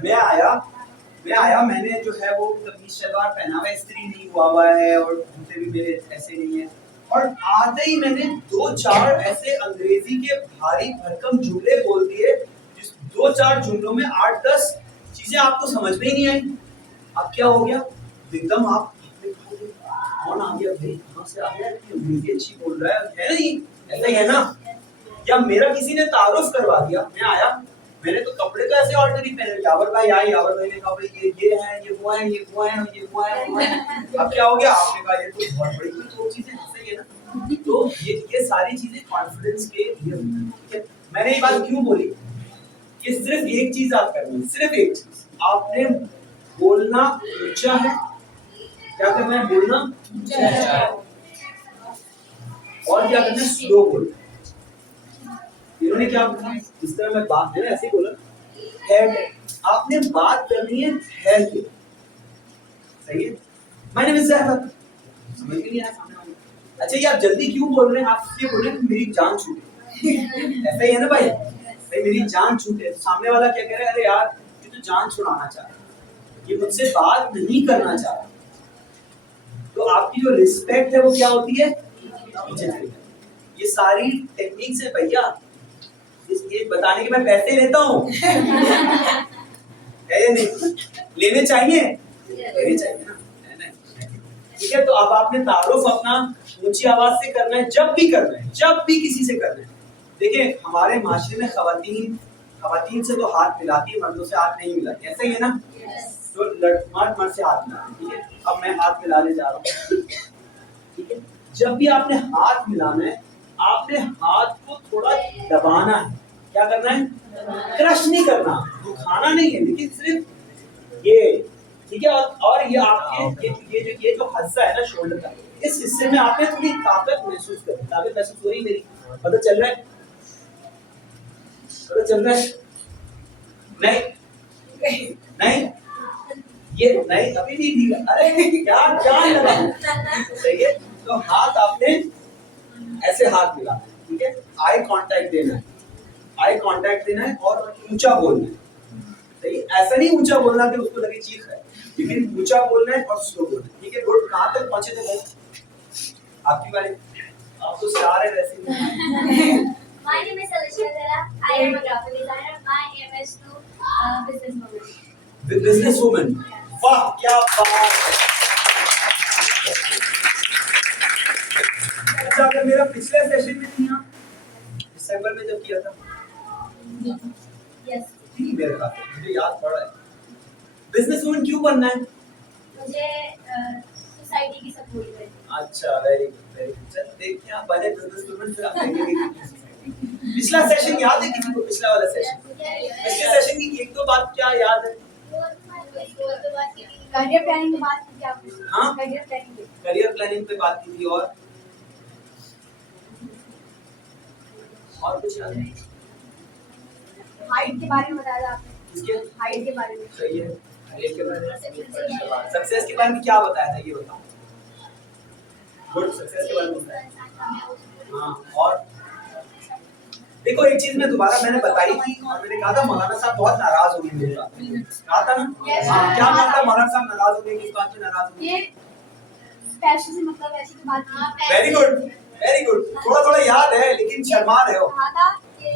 मैं आया, मैंने जो है वो कमीज शलवार पहना हुआ है, इस्त्री नहीं हुआ है और जूते भी मेरे ऐसे नहीं है, और आते ही मैंने 2-4 ऐसे अंग्रेजी के भारी भरकम जुमले बोल दिए, जिस 2-4 जुमलों में 8-10 चीजें आपको समझ में ही नहीं आई। अब क्या हो गया? एकदम आप कौन आ गया भाई, कहाँ से आ गया, अंग्रेजी अच्छी बोल रहा है नहीं? ऐसा ही है ना? या मेरा किसी ने तारुफ करवा दिया, मैं आया, मैंने तो कपड़े तो ऐसे ऑर्डिनरी पहने, यावर भाई आए, यावर भाई ने कहा भाई ये है, ये वो है। अब क्या हो गया? आपने कहा ये तो बहुत बड़ी कोई चीज है, सही है ना? तो ये सारी चीजें कॉन्फिडेंस के लिए होती हैं, ठीक है। मैंने ये बात क्यों बोली कि सिर्फ एक चीज आप करनी है, सिर्फ एक चीज आपने बोलना ऊंचा है। क्या करना है? बोलना ऊंचा है। और क्या करना है? स्लो बोलना। इन्होंने क्या कहा? इस तरह मैं बात मैंने ऐसे ही बोला हेड, आपने बात करनी है हेड के, सही है। मैंने मिस अहमद समझ में नहीं आया सामने वाले। अच्छा ये आप जल्दी क्यों बोल रहे हैं? आप ये बोल रहे हैं कि मेरी जान छूटे, ऐसा ही है ना भाई? भाई मेरी जान छूटे, सामने वाला क्या कह रहा है? अरे यार ये तो जान छुड़ाना चाह रहा है, ये मुझसे बात नहीं करना चाह रहा। तो आपकी जो रिस्पेक्ट है वो क्या होती है? ये सारी टेक्निक्स है भैया, ये बताने के मैं पैसे लेता हूँ है या नहीं? लेने चाहिए, लेने चाहिए ना, है ना? ठीक है। तो अब आपने तारुफ अपना ऊंची आवाज से करना है, जब भी करना है, जब भी किसी से करना है। देखिए हमारे माशरे में खवातीन से तो हाथ मिलाती है, मर्दों से हाथ नहीं मिलाती, ऐसा ही है ना? तो मर्द से हाथ मिलाते, ठीक है। अब मैं हाथ मिलाने जा रहा हूँ, ठीक है। जब भी आपने हाथ मिलाना है, आपने हाथ को थोड़ा दबाना है। क्या करना है? क्रश नहीं करना, दुखाना नहीं है, लेकिन सिर्फ ये, ठीक है। और ये आपके ये जो हिस्सा है ना शोल्डर का, इस हिस्से में आपने थोड़ी ताकत महसूस करनी। ताकत महसूस हो रही मेरी? पता चल रहा है? पता चल रहा है? नहीं नहीं ये नहीं, अभी नहीं दी। अरे क्या क्या लगा? सही है। तो हाथ आपने ऐसे हाथ मिलाना है, ठीक है। आई कांटेक्ट देना है, आई कांटेक्ट देना है और ऊंचा बोलना है, सही है। ऐसा नहीं ऊंचा बोलना कि उसको लगे चीख है, लेकिन ऊंचा बोलना है और स्लो बोलना है, ठीक है। गुड। कहाँ तक पहुंचे थे भाई? आपकी बारी। आप तो स्टार है वैसे। My name is Alicia Dara. I am a graphic designer. My aim is to businesswoman. Business woman, वाह क्या बात है। अच्छा अगर मेरा पिछले सेशन में नहीं था, दिसंबर में जब किया था, Yes. नहीं मेरे ख्याल से मुझे याद पड़ रहा है। बिजनेस वुमन क्यों बनना है? मुझे सोसाइटी की सपोर्ट करनी। अच्छा वेरी गुड वेरी गुड। चल देखिए आप बने बिजनेस वुमन, फिर आप देंगे। पिछला सेशन याद है किसी को? पिछला वाला सेशन, पिछले सेशन की एक दो बात क्या याद है? करियर प्लानिंग की बात की थी आपने। हाँ? करियर प्लानिंग की। करियर प्लानिंग पे बात की थी, और कुछ याद है? हाइट के बारे में बताया था आपने। इसके हाइट के बारे में। सही है। करियर के बारे में, सक्सेस के बारे में क्या बताया था ये बताओ। गुड, सक्सेस के बारे में बताया। हाँ और देखो एक चीज मैं दोबारा मैंने बताई थी और मैंने कहा था मौलाना साहब बहुत नाराज होंगे मेरे साथ, कहा था ना? हाँ, क्या मतलब मौलाना साहब नाराज होंगे, किस बात पे नाराज होंगे? ये पैशन से मतलब ऐसी की बात नहीं। Very good very good. थोड़ा थोड़ा याद है लेकिन शर्मा रहे हो। कहा था कि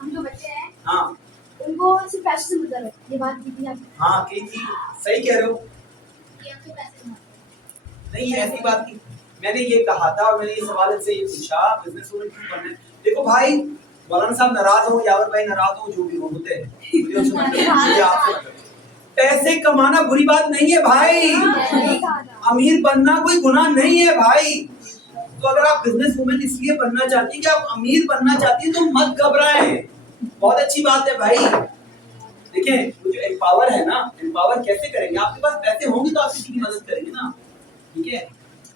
हम जो बच्चे हैं हाँ उनको सिर्फ पैसे से मतलब है, ये बात की थी आपने। हाँ की थी, सही कह रहे हो। कि हमसे पैसे नहीं ये ऐसी बात थी, मैंने ये कहा था और मैंने ये सवाल से ये पूछा बिजनेस वुमन क्यों बनना है। देखो भाई मौलाना साहब नाराज हो, यावर भाई नाराज हो, जो भी हो होते हैं, मुझे उससे मतलब मुझे आपसे मतलब। पैसे कमाना बुरी बात नहीं है भाई, अमीर बनना कोई गुनाह नहीं है भाई। तो अगर आप बिजनेस वुमन इसलिए बनना चाहती हैं कि आप अमीर बनना चाहती हैं तो मत घबराएं, बहुत अच्छी बात है भाई। देखिए वो जो एम्पावर है ना, एम्पावर कैसे करेंगे? आपके पास पैसे होंगे तो आप किसी की मदद करेंगे ना, ठीक है,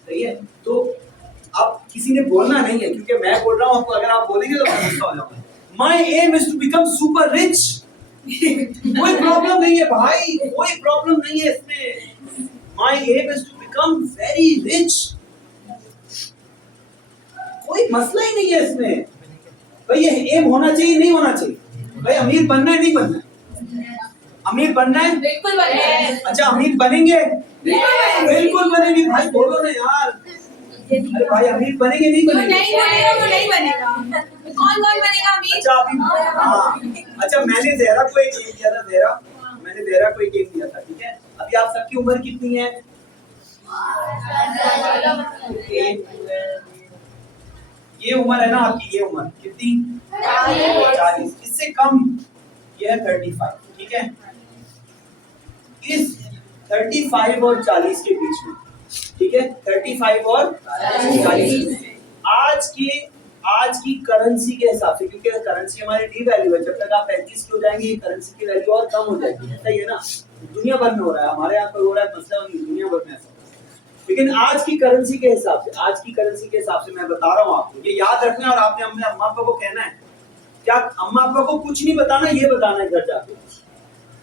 सही है। तो अब किसी ने बोलना नहीं है, क्योंकि मैं बोल रहा हूँ आपको, अगर आप बोलेंगे तो मैं गुस्सा हो जाऊंगा। My aim is to become super rich. कोई प्रॉब्लम नहीं है भाई, कोई प्रॉब्लम नहीं है इसमें। My aim is to become very rich, कोई मसला ही नहीं है इसमें। भाई ये एम होना चाहिए नहीं होना चाहिए? भाई अमीर बनना है नहीं बनना है? अमीर बनना है? बिल्कुल बनेंगे। अच्छा अमीर बनेंगे? बिल्कुल बनेंगे भाई, बोलो ना यार। अरे भाई अमीर बनेंगे नहीं जो बनेंगे? नहीं बनेगा वो नहीं बनेगा। कौन कौन बनेगा अमीर? अच्छा अभी हाँ, अच्छा मैंने ज़हरा को एक गेम दिया था, मैंने ज़हरा को एक गेम दिया था, ठीक है। अभी आप सबकी उम्र कितनी है? ये उम्र है ना आपकी, ये उम्र कितनी? 40। इससे कम ये है 35, ठीक है। इस 35 और 40 के बीच में ठीक है, 35 और 40। आज की करेंसी के हिसाब से, क्योंकि करेंसी हमारी डी वैल्यू है, जब तक आप 35 की हो जाएंगे करेंसी की वैल्यू और कम हो जाएगी, सही है ना। दुनिया भर में हो रहा है, हमारे यहाँ पर हो रहा है, मसला नहीं, दुनिया भर में ऐसा। लेकिन आज की करेंसी के हिसाब से मैं बता रहा हूँ आपको, ये याद रखना। और आपने अपने अम्मा पापा को कहना है, क्या अम्मा पापा को कुछ नहीं बताना, ये बताना है घर जाके,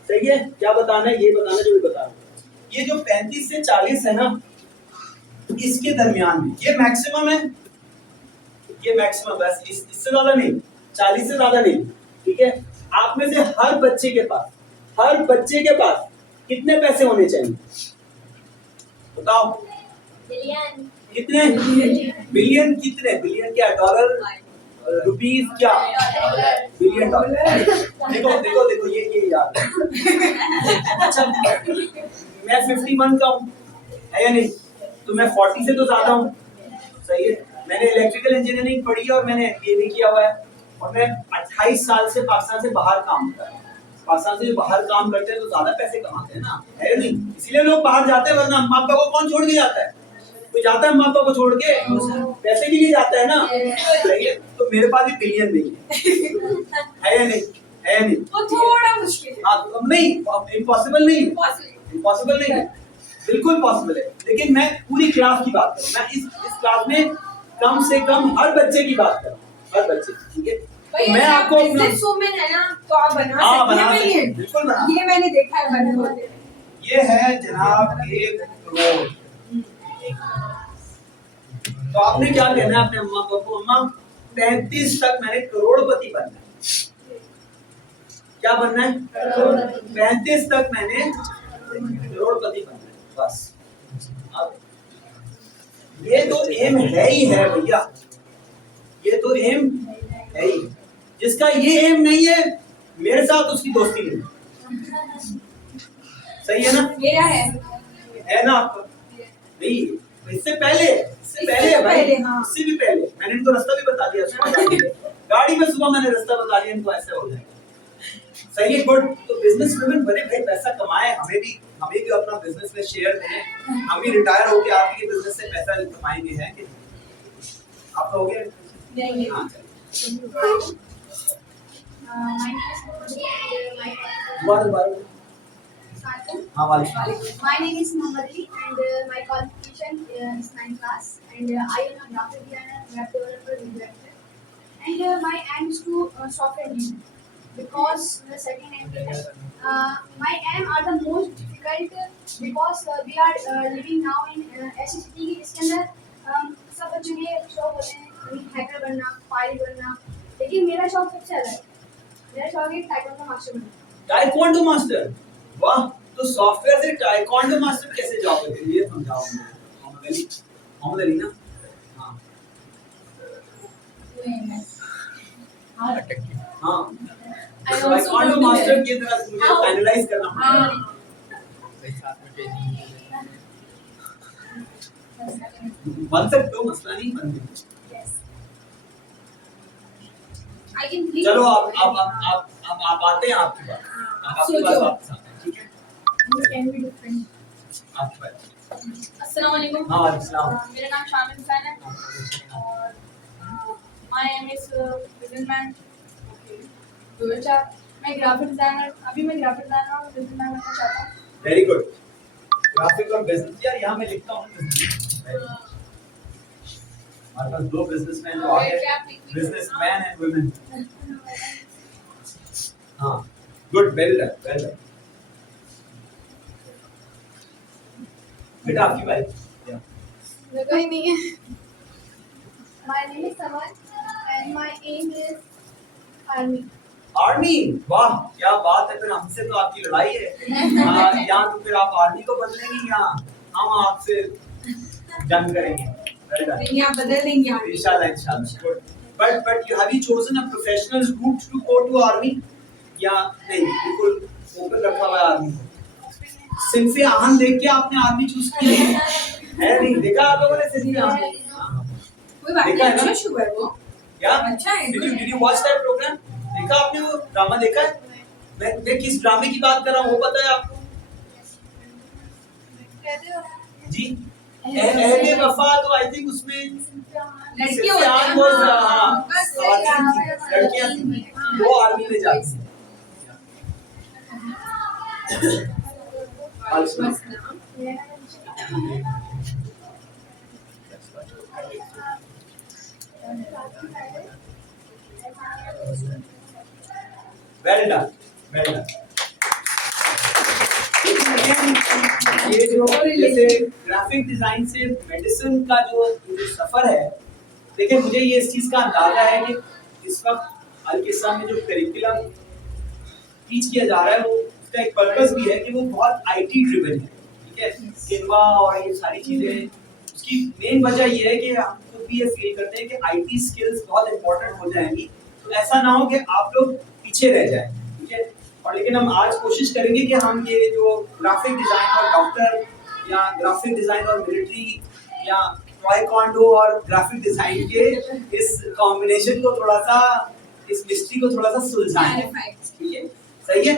सही है। क्या बताना है, ये बताना जो भी बता रहा हूँ। ये जो 35 से 40 है ना, इसके दरमियान में ये मैक्सिमम है, ये मैक्सिमम, बस इससे ज्यादा नहीं, 40 से ज्यादा नहीं, ठीक है। आप में से हर बच्चे के पास कितने पैसे होने चाहिए, बताओ। बिलियन। कितने? बिलियन। कितने बिलियन? क्या डॉलर, रुपीस, क्या बिलियन डॉलर? देखो ये याद है। अच्छा, मैं 51 का हूँ, है या नहीं? तो मैं 40 से तो ज्यादा हूँ, सही है। मैंने इलेक्ट्रिकल इंजीनियरिंग पढ़ी है और मैंने MBA भी किया हुआ है, और मैं 28 साल से पाकिस्तान से बाहर काम कर रहा हूँ। पाकिस्तान से जो बाहर काम करते हैं तो ज्यादा पैसे कमाते हैं ना, है नहीं? इसीलिए लोग बाहर जाते हैं, वरना अम्मा पापा को कौन छोड़ के जाता है? कोई जाता है अम्मा पापा को छोड़ के? पैसे के लिए जाता है ना, सही है। तो मेरे पास भी बिलियन नहीं है या नहीं? है या नहीं? वो थोड़ा मुश्किल है। हाँ, तो नहीं, इम्पॉसिबल नहीं है, बिल्कुल पॉसिबल है। लेकिन मैं पूरी क्लास की बात कर रहा हूँ, मैं इस क्लास में कम से कम हर बच्चे की बात कर रहा हूँ, हर बच्चे, ठीक है। भैया, मैं आपको बिजनेस वुमेन है ना, तो आप बना हाँ, सकते बना हैं सकते हैं, बिलियन। बिल्कुल बना। ये मैंने देखा है बने होते। ये है जनाब 1 करोड़। तो आपने क्या कहना है अपने अम्मा पापा को, अम्मा 35 तक मैंने करोड़पति बनना है। क्या बनना है? 35 तक मैंने करोड़पति बनना है, बस। अब ये तो एम है ही है भैया, ये तो एम है ही। जिसका ये एम नहीं है, मेरे साथ उसकी दोस्ती नहीं, सही है ना? मेरा है ना आपका? नहीं, इससे पहले है भाई, हाँ। इससे भी पहले मैंने इनको रास्ता भी बता दिया, गाड़ी में सुबह मैंने रास्ता बता दिया इनको, ऐसे हो जाएगा, सही है। गुड। तो बिजनेस वुमेन बने भाई, पैसा कमाए, हमें भी अपना बिजनेस में शेयर दें, हम भी रिटायर होके आपके बिजनेस से पैसा कमाएंगे, है कि आपका हो गया? नहीं। हाँ, My name is Mohammad Ali and my qualification is 9th class and I am a graphic designer, web developer, video editor. And my aim is to software engineer because the second aim is my aim are the most difficult because we are living now in ऐसी सिटी की इसके अंदर सब बच्चों के शौक होते हैं कभी हैकर बनना, पायलट बनना, लेकिन मेरा शौक सबसे अलग है। मेरा शौक है टाइकोंडो मास्टर बनना। टाइकोंडो मास्टर, वाह। तो सॉफ्टवेयर से टाइकोंडो मास्टर कैसे जाओगे? ये समझाओ मुझे। मोहम्मद अली ना? हाँ, टाइकोंडो मास्टर की तरह मुझे फाइनलाइज करना पड़ेगा। बन सकते हो, मसला नहीं, बन सकते। चलो आप आते हैं आपके पास, आपके पास वापस आते हैं, ठीक है? आपके पास। अस्सलाम वालेकुम। हाँ, वालेकुम सलाम। मेरा नाम शामिल हुसैन है और माय एम इज बिजनेसमैन। मैं ग्राफिक डिजाइनर, अभी मैं ग्राफिक डिजाइनर और बिजनेसमैन बनना चाहता हूँ। Very good. ग्राफिक और बिजनेस, यार यहाँ मैं लिखता हूँ हमारे पास 2 बिजनेसमैन जो आगे, बिजनेसमैन एंड वुमेन। हाँ, good, well done, well done. बेटा आपकी बारी। कोई नहीं है। My name is Saman and my aim is army. Army, वाह क्या बात है। फिर हमसे तो आपकी लड़ाई है। हाँ, यहाँ तो फिर आप आर्मी को बदलेंगी, यहाँ हम आपसे जंग करेंगे। Well done. नहीं, आप बदल देंगे आगे। इंशाल्लाह। Good. But have you chosen a professional route to go to army? या नहीं, बिल्कुल ओपन रखा हुआ है आर्मी को? सिंफे आहन देख के आपने आर्मी चूज किया है नहीं? देखा आप लोगों ने सिंफे आहन? कोई बात नहीं, अच्छा शो है वो। क्या? अच्छा है। Did you watch that program? देखा आपने वो ड्रामा देखा है? मैं किस ड्रामे की बात कर रहा हूँ वो पता है आपको? जी? अहले वफा तो आई थिंक उसमें लड़की होती है, सिफियान was, हाँ, हाँ, बस खवातीन थी, लड़कियां थी, वो आर्मी में जाती हैं। Well done, well done. ये जो जैसे ग्राफिक डिजाइन से मेडिसिन का जो सफर है, देखिए मुझे ये इस चीज का अंदाजा है कि इस वक्त अल-किस्सा में जो करिकुलम टीच किया जा रहा है वो उसका एक पर्पस भी है कि वो बहुत आईटी ड्रिवन है, ठीक है। किनवा और ये सारी चीजें, उसकी मेन वजह ये है कि हम खुद भी ये फील करते हैं कि आईटी स्किल्स बहुत इंपॉर्टेंट हो जाएंगी, तो ऐसा ना हो कि आप लोग पीछे रह जाएं, ठीक है। और लेकिन हम आज कोशिश करेंगे कि हम ये जो ग्राफिक डिजाइन और डॉक्टर या ग्राफिक डिजाइन और मिलिट्री या ताइक्वांडो और ग्राफिक डिजाइन के इस कॉम्बिनेशन को थोड़ा सा, इस मिस्ट्री को थोड़ा सा सुलझाएं, ठीक है, सही है।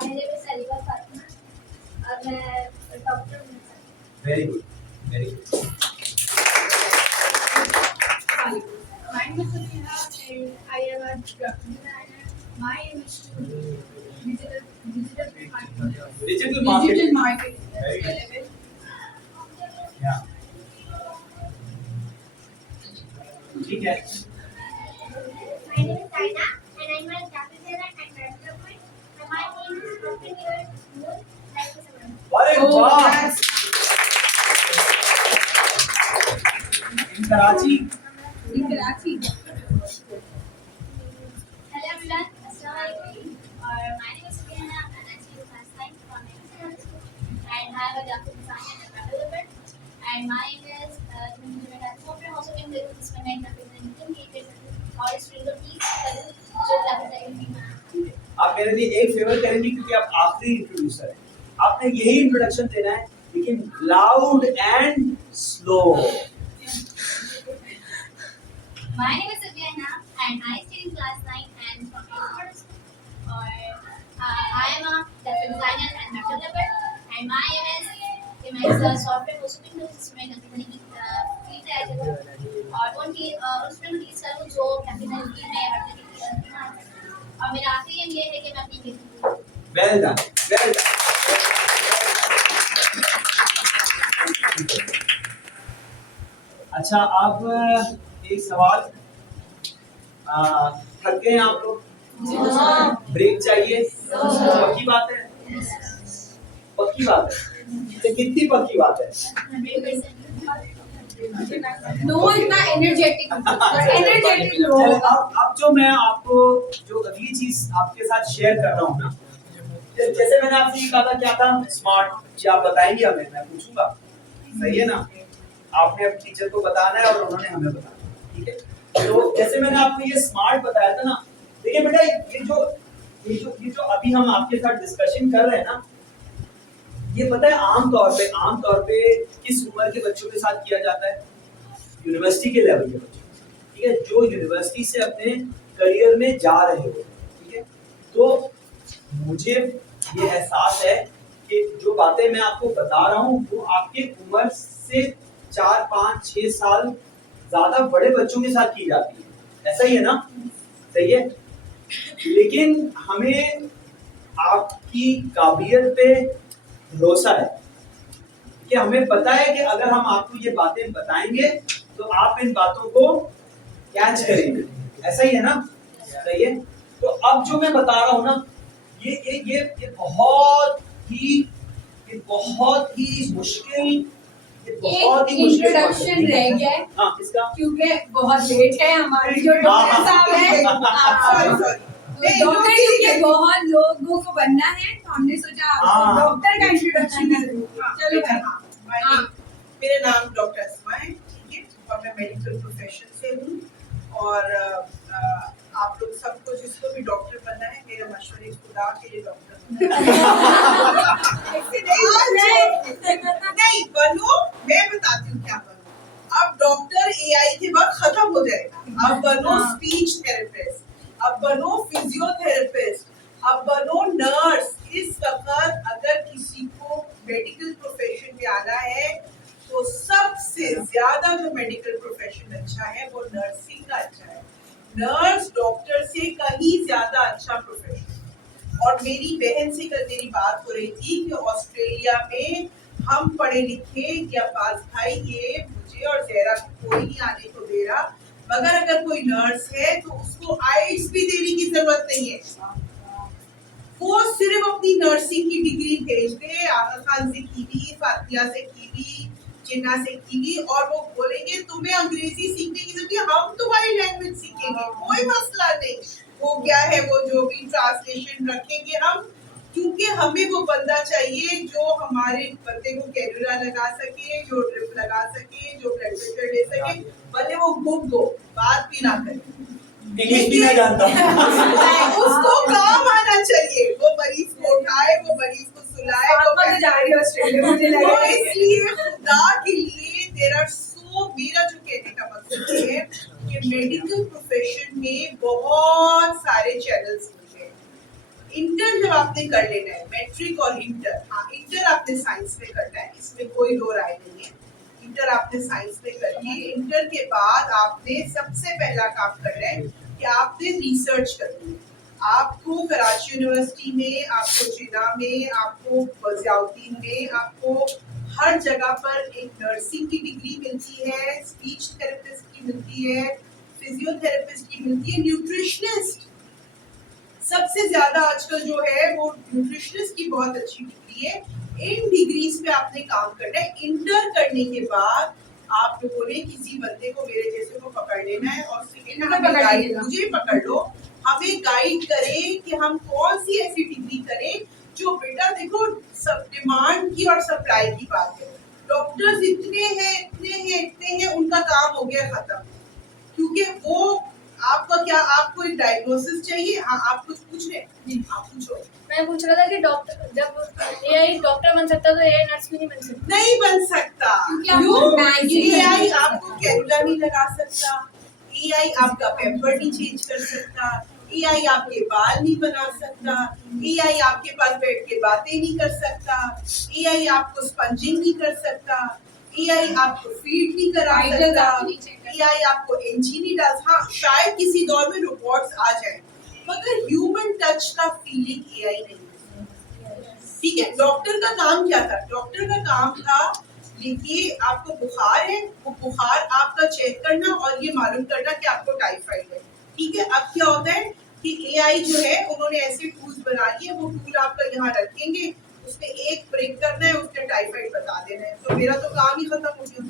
My name is Saliba Fatima और मैं डॉक्टर हूँ। Very good, very good. My name is Sabina and I am a graphic designer. My aim is to digital marketing. Digital marketing, marketing. Very good. या ठीक है। My name is Saina and I am a graphic designer and web development. And my aim is to open your moon. Thank you so much. अरे Oh, वाह, that's- in Karachi in Karachi. Hello everyone, Assalamualaikum. My name is Sabina and I study class 9 from National School. And I am a graphic designer and web developer. And my aim is to implement a software also in the discriminate graphic design और इस फील्ड को टीच करूँ जो ग्राफिक डिजाइनिंग। आप मेरे लिए एक फेवर करेंगे क्योंकि आप आखिरी इंट्रोड्यूसर हैं, आपने यही इंट्रोडक्शन देना है लेकिन loud and slow. My name is Sabiana and I study in class 9 and from National School. I am a graphic designer and web developer. And my aim is कि मैं इस सॉफ्टवेयर को सुपिंग करूँ जिसमें कंपनी की फील्ड तैयार करूँ और उनकी उसमें मैं टीच करूँ जो कंपनी की में और मेरा आखिरी एम ये है कि मैं अपनी बेटी वेल डन, वेल डन। अच्छा, अब एक सवाल, थक गए आप लोग? ब्रेक चाहिए? पक्की बात है, पक्की बात है, तो कितनी पक्की बात है? No, इतना energetic, energetic चलो, लोग। अब जो मैं आपको जो अगली चीज आपके साथ शेयर कर रहा हूँ ना, जैसे मैंने आपसे ये कहा था क्या था, स्मार्ट, क्या आप बताएंगे हमें, मैं पूछूंगा, सही है ना? आपने अब टीचर को बताना है और उन्होंने हमें बताना, ठीक है। तो जैसे मैंने आपको ये स्मार्ट बताया था ना, देखिए बेटा, ये जो अभी हम आपके साथ डिस्कशन कर रहे हैं ना, ये पता है आमतौर पे किस उम्र के बच्चों के साथ किया जाता है? यूनिवर्सिटी के लेवल के बच्चों, ठीक है, जो यूनिवर्सिटी से अपने करियर में जा रहे हो, ठीक है। तो मुझे ये एहसास है कि जो बातें मैं आपको बता रहा हूँ वो आपके उम्र से 4, 5, 6 साल ज्यादा बड़े बच्चों के साथ की जाती है, ऐसा ही है ना? सही है। लेकिन हमें आपकी काबिलियत पे भरोसा है कि हमें पता है कि अगर हम आपको ये बातें बताएंगे तो आप इन बातों को कैच करेंगे, ऐसा ही है ना? सही है। तो अब जो मैं बता रहा हूँ ना, ये बहुत ही मुश्किल, एक इंट्रोडक्शन रह गया है, हाँ, किसका? क्योंकि बहुत लेट है हमारे जो डॉक्टर साहब हैं। डॉक्टर क्योंकि बहुत लोगों को बनना है, तो हमने सोचा आपको डॉक्टर का इंट्रोडक्शन कर दूं। चलो भाई। हाँ। मेरा नाम डॉक्टर अस्मा है, ठीक है, और मैं मेडिकल प्रोफेशन से हूँ। और आप लोग सबको जिसको भी डॉक्टर बनना है, मेरा मशवरे खुदा के लिए डॉक्टर नहीं बनो, मैं बताती हूँ क्या बनो। अब डॉक्टर एआई के बाद खत्म हो जाएगा। अब बनो स्पीच थेरेपिस्ट, अब बनो फिजियोथेरेपिस्ट, अब बनो नर्स। इस वक्त अगर किसी को मेडिकल प्रोफेशन में आना है तो सबसे ज्यादा जो मेडिकल प्रोफेशन अच्छा है वो नर्सिंग का अच्छा है। नर्स डॉक्टर से कहीं ज्यादा अच्छा प्रोफेशन। और मेरी बहन से कल मेरी बात हो रही थी कि ऑस्ट्रेलिया में हम पढ़े लिखे कि अब्बास भाई ये मुझे और जहरा को कोई नहीं आने को दे रहा, मगर अगर कोई नर्स है तो उसको आइल्स भी देने की जरूरत नहीं है। वो सिर्फ अपनी नर्सिंग की डिग्री भेज दे, आगा खान से की भी, फातिया से की भी, जिन्ना से की भी, और वो बोलेंगे तुम्हें अंग्रेजी सीखने की जरूरत, हम तुम्हारी लैंग्वेज सीखेंगे, कोई मसला नहीं। वो क्या है, वो जो भी ट्रांसलेशन रखेंगे हम, क्योंकि हमें वो बंदा चाहिए जो हमारे बंदे को कैनुला लगा सके, जो ड्रिप लगा सके, जो ब्लड प्रेशर ले सके, भले वो गुड हो, बात भी ना करे, इंग्लिश भी ना जानता उसको काम आना चाहिए। वो मरीज को उठाए, वो मरीज को सुलाए, वो इसलिए खुदा के लिए मेरा जो कहने का मकसद ये है कि मेडिकल प्रोफेशन में बहुत सारे चैनल्स होते हैं। इंटर जब आपने कर लेना है, मैट्रिक और इंटर, हाँ इंटर आपने साइंस में करना है, इसमें कोई दो राय नहीं है। इंटर आपने साइंस में करनी है। इंटर के बाद आपने सबसे पहला काम करना है कि आपने रिसर्च करनी है। आपको कराची यूनिवर्सिटी में, आपको जिना में, आपको बजियाउद्दीन में, आपको हर जगह पर एक नर्सिंग की डिग्री मिलती है, स्पीच थेरेपिस्ट की मिलती है, फिजियोथेरेपिस्ट की मिलती है, न्यूट्रिशनिस्ट सबसे ज्यादा आजकल जो है वो न्यूट्रिशनिस्ट की बहुत अच्छी डिग्री है। इन डिग्रीज पे आपने काम करना है। इंटर करने के बाद आप लोगों ने किसी बंदे को, मेरे जैसे को पकड़ लेना है और मुझे पकड़ लो, हमें गाइड करे कि हम कौन सी ऐसी डिग्री करें जो, बेटा देखो सब डिमांड की और सप्लाई की बात है। डॉक्टर्स इतने हैं, उनका काम हो गया खत्म, क्योंकि वो आपका क्या, आपको एक डायग्नोसिस चाहिए। हाँ आप कुछ पूछ रहे हैं, आप पूछो। मैं पूछ रहा था कि डॉक्टर, जब एआई डॉक्टर बन सकता तो एआई नर्स भी नहीं बन सकता? नहीं बन सकता, क्योंकि एआई आपको कैनुला नहीं लगा सकता, एआई आपका पेपर नहीं चेंज कर सकता, एआई आपके बाल नहीं बना सकता, एआई आपके पास बैठ के बातें नहीं कर सकता, एआई आपको स्पंजिंग नहीं कर सकता, एआई आपको फीड नहीं करा सकता, एआई आपको एनजी नहीं डाल। हाँ शायद किसी दौर में रोबोट्स आ जाए, मगर ह्यूमन टच का फीलिंग एआई नहीं है। ठीक है, डॉक्टर का काम क्या था? डॉक्टर का काम था देखिए आपको बुखार है, वो बुखार आपका चेक करना और ये मालूम करना कि आपको टाइफाइड है। ठीक है, अब क्या होता है कि एआई जो है उन्होंने ऐसे टूल्स बना लिए, वो टूल आपका यहाँ रखेंगे, उसमें एक प्रिक करना है, उसने टाइफाइड बता देना है, तो मेरा तो काम ही खत्म हो गया।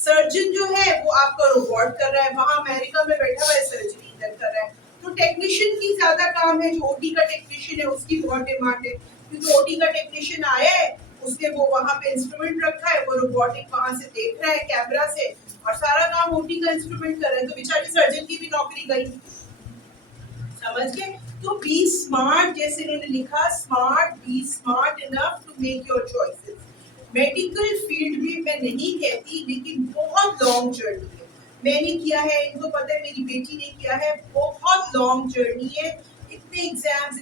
सर्जन जो है वो आपका रोबोट कर रहा है, वहां अमेरिका में बैठा हुआ है, सर्जरी इधर कर रहा है। तो टेक्नीशियन की ज्यादा काम है, जो ओटी का टेक्नीशियन है उसकी बहुत डिमांड है, क्योंकि ओटी का टेक्नीशियन आया है, उसने वो वहां पे इंस्ट्रूमेंट रखा है, वो रोबोटिक वहां से देख रहा है कैमरा से, और सारा काम ओटी का इंस्ट्रूमेंट कर रहा है, तो बेचारी सर्जन की भी नौकरी गई। समझ गए? तो बी स्मार्ट, जैसे इन्होंने लिखा, smart, be smart enough to make your choices. Medical field में मैं नहीं कहती, लेकिन बहुत लॉन्ग जर्नी है। मैंने किया है, इनको पता है, मेरी बेटी ने किया है, बहुत लॉन्ग जर्नी है। इतने एग्जाम्स,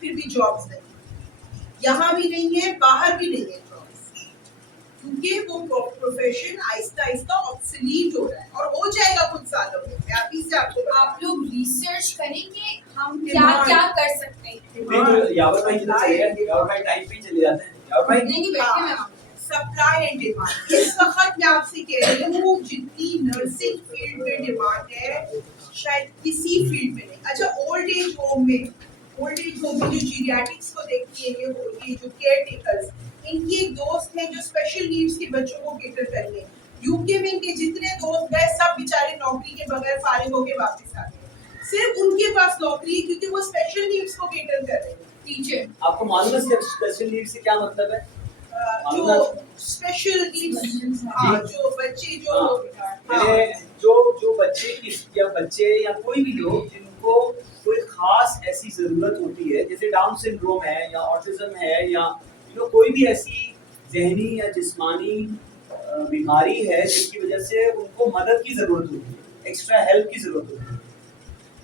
फिर भी जॉब्स नहीं, यहाँ भी नहीं है, बाहर भी नहीं है जॉब्स, क्योंकि वो प्रोफेशन आहिस्ता आहिस्ता ऑब्सोलीट हो रहा है और हो जाएगा कुछ सालों में। मैं अभी से आपको, आप लोग रिसर्च करेंगे हम क्या क्या कर सकते हैं। यावर भाई किधर चले गए? यावर भाई टाइम पे चले जाते हैं। यावर भाई नहीं बैठे मैं सप्लाई एंड डिमांड। इस वक्त मैं आपसे कह रही हूँ, जितनी नर्सिंग फील्ड में डिमांड है शायद किसी फील्ड में नहीं। अच्छा, ओल्ड एज होम में जो जीरियाट्रिक्स को देखती है, ये जो केयर टेकर्स, इनकी एक दोस्त है जो स्पेशल नीड्स के बच्चों को केटर करेंगे। यूके में इनके जितने दोस्त गए सब बेचारे नौकरी के बगैर फारिग होके वापस आ गए। सिर्फ उनके पास नौकरी है क्योंकि वो स्पेशल नीड्स को केटर कर रहे हैं। टीचर, आपको मालूम है स्पेशल नीड से क्या मतलब है? जो स्पेशल नीड्स, हाँ, जो बच्चे जो बच्चे या कोई भी लोग जिनको कोई खास ऐसी जरूरत होती है, जैसे डाउन सिंड्रोम है या ऑटिज्म है या कोई भी ऐसी जहनी या जिस्मानी बीमारी है जिसकी वजह से उनको मदद की जरूरत होती है, एक्स्ट्रा हेल्प की जरूरत होती है।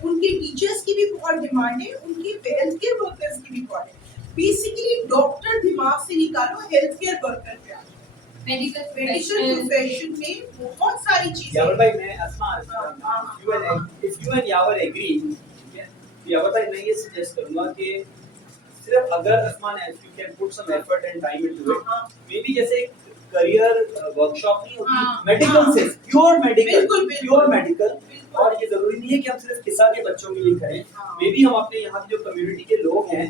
उनके टीचर्स की भी बहुत डिमांड है, उनकी हेल्थ केयर वर्कर्स की भी बहुत है। बेसिकली डॉक्टर दिमाग से निकालो, हेल्थ केयर वर्कर पे आओ। मेडिकल मेडिकल प्रोफेशन में बहुत सारी चीजें। यावर भाई मैं if you and Yavar agree, ठीक है, तो यावर भाई मैं ये सजेस्ट करूंगा कि सिर्फ अगर असमान you can put some effort and time into it, maybe जैसे करियर वर्कशॉप नहीं होती, मेडिकल से प्योर मेडिकल, बिल्कुल, प्योर मेडिकल। और ये जरूरी नहीं है कि हम सिर्फ किस्सा के बच्चों के लिए करें, मे बी हम अपने यहाँ की जो कम्युनिटी के लोग हैं,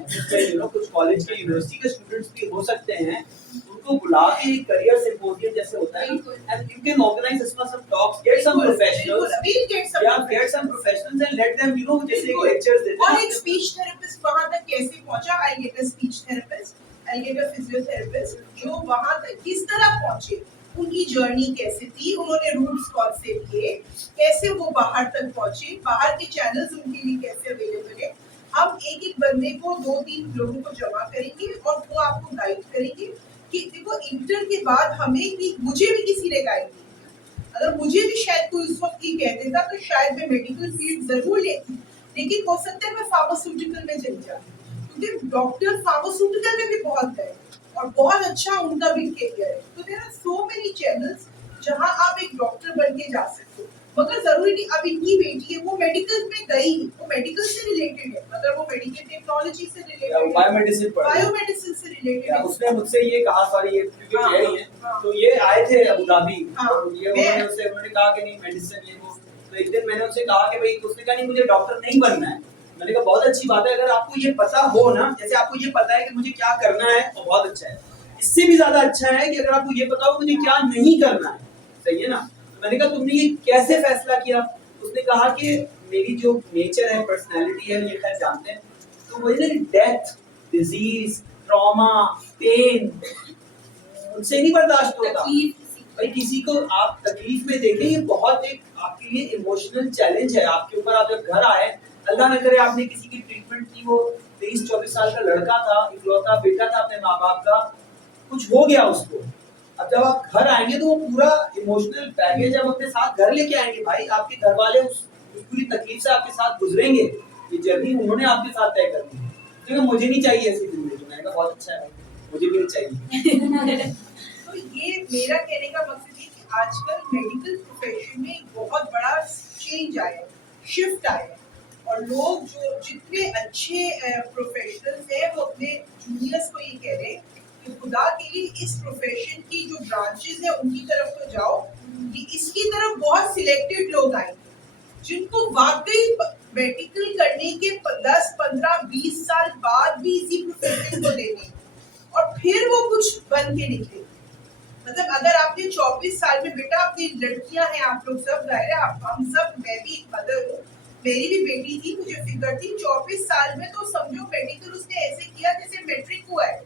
कुछ कॉलेज के यूनिवर्सिटी के स्टूडेंट्स भी हो सकते हैं, उनको बुला के करियर सिम्पोजियम जैसे होता है, and you can organise some talks, get some professionals, get some professionals and let them जैसे लेक्चर्स देते हैं। और एक स्पीच थेरेपिस्ट वहां तक कैसे पहुंचा, I get a speech therapist, I get a physiotherapist, जो वहां तक किस तरह पहुंचे, उनकी जर्नी कैसे थी, उन्होंने रूट्स कौन से लिए, कैसे वो बाहर तक पहुंचे, बाहर के चैनल्स उनके लिए कैसे अवेलेबल है। हम एक एक बंदे को 2-3 लोगों को जमा करेंगे और वो आपको गाइड करेंगे कि देखो इंटर के बाद हमें भी, मुझे भी किसी ने गाइड किया। अगर मुझे भी शायद कोई उस वक्त ये कह देता तो शायद मैं मेडिकल फील्ड जरूर लेती, लेकिन हो सकता है मैं फार्मास्यूटिकल में चली जाती, क्योंकि डॉक्टर फार्मास्यूटिकल में भी बहुत है और बहुत अच्छा उनका भी करियर है। तो there are so many channels जहां आप एक डॉक्टर बन के जा सकते हो। मगर जरूरी नहीं, अब इनकी बेटी है वो मेडिकल में गई, वो मेडिकल से रिलेटेड है, मगर वो मेडिकल टेक्नोलॉजी से रिलेटेड है, बायोमेडिसिन पढ़ रही है। बायोमेडिसिन से रिलेटेड है। उसने मुझसे ये कहा, सॉरी ये क्योंकि हाँ, कह रही है, हाँ। तो ये आए थे अबू धाबी, हाँ, और ये उन्होंने कहा कि नहीं मेडिसिन ये वो, तो एक दिन मैंने उनसे कहा कि भाई, उसने कहा नहीं मुझे डॉक्टर नहीं बनना है। मैंने कहा बहुत अच्छी बात है, अगर आपको ये पता हो ना, जैसे आपको ये पता है कि मुझे क्या करना है, तो बहुत अच्छा है। इससे भी ज्यादा अच्छा है कि अगर आपको ये पता हो मुझे क्या नहीं करना है, सही है ना। तो मैंने कहा तुमने ये कैसे फैसला किया? उसने कहा कि मेरी जो नेचर है, पर्सनैलिटी है, ये खैर जानते हैं, तो वही ना, डेथ, डिजीज, ट्रॉमा, पेन, उनसे नहीं बर्दाश्त होता भाई। किसी को आप तकलीफ में देखें, ये बहुत एक आपके लिए इमोशनल चैलेंज है आपके ऊपर। आप जब घर आए, अल्लाह न करे आपने किसी की ट्रीटमेंट की, वो 23-24 साल का लड़का था, इकलौता बेटा था अपने माँ बाप का, कुछ हो गया उसको। अब जब आप घर आएंगे तो वो पूरा इमोशनल बैगेज आप अपने साथ घर लेके आएंगे भाई। आपके घर वाले उस पूरी तकलीफ से आपके साथ गुजरेंगे, ये जर्नी उन्होंने आपके साथ तय करनी है। तो मुझे नहीं चाहिए ऐसी जिंदगी। मैंने कहा बहुत अच्छा है, मुझे भी नहीं चाहिए। तो ये मेरा कहने का मकसद है कि आजकल मेडिकल प्रोफेशन में एक बहुत बड़ा चेंज आया है, शिफ्ट आया है, और लोग जो जितने अच्छे प्रोफेशनल्स हैं वो अपने जूनियर्स को ये कह रहे हैं कि खुदा के लिए इस प्रोफेशन की जो ब्रांचेस है उनकी तरफ तो जाओ, कि इसकी तरफ बहुत सिलेक्टेड लोग आएंगे जिनको वाकई मेडिकल करने के 10, 15, 20 साल बाद भी इसी प्रोफेशन को देने, और फिर वो कुछ बन के निकले। मतलब अगर आपने 24 साल में, बेटा अपनी लड़कियां हैं, आप लोग सब जाहिर है, हम सब, मैं भी एक मदर हूँ, मेरी भी बेटी थी, मुझे फिक्र थी। 24 साल में तो समझो मेडिकल उसने ऐसे किया जैसे मैट्रिक हुआ है,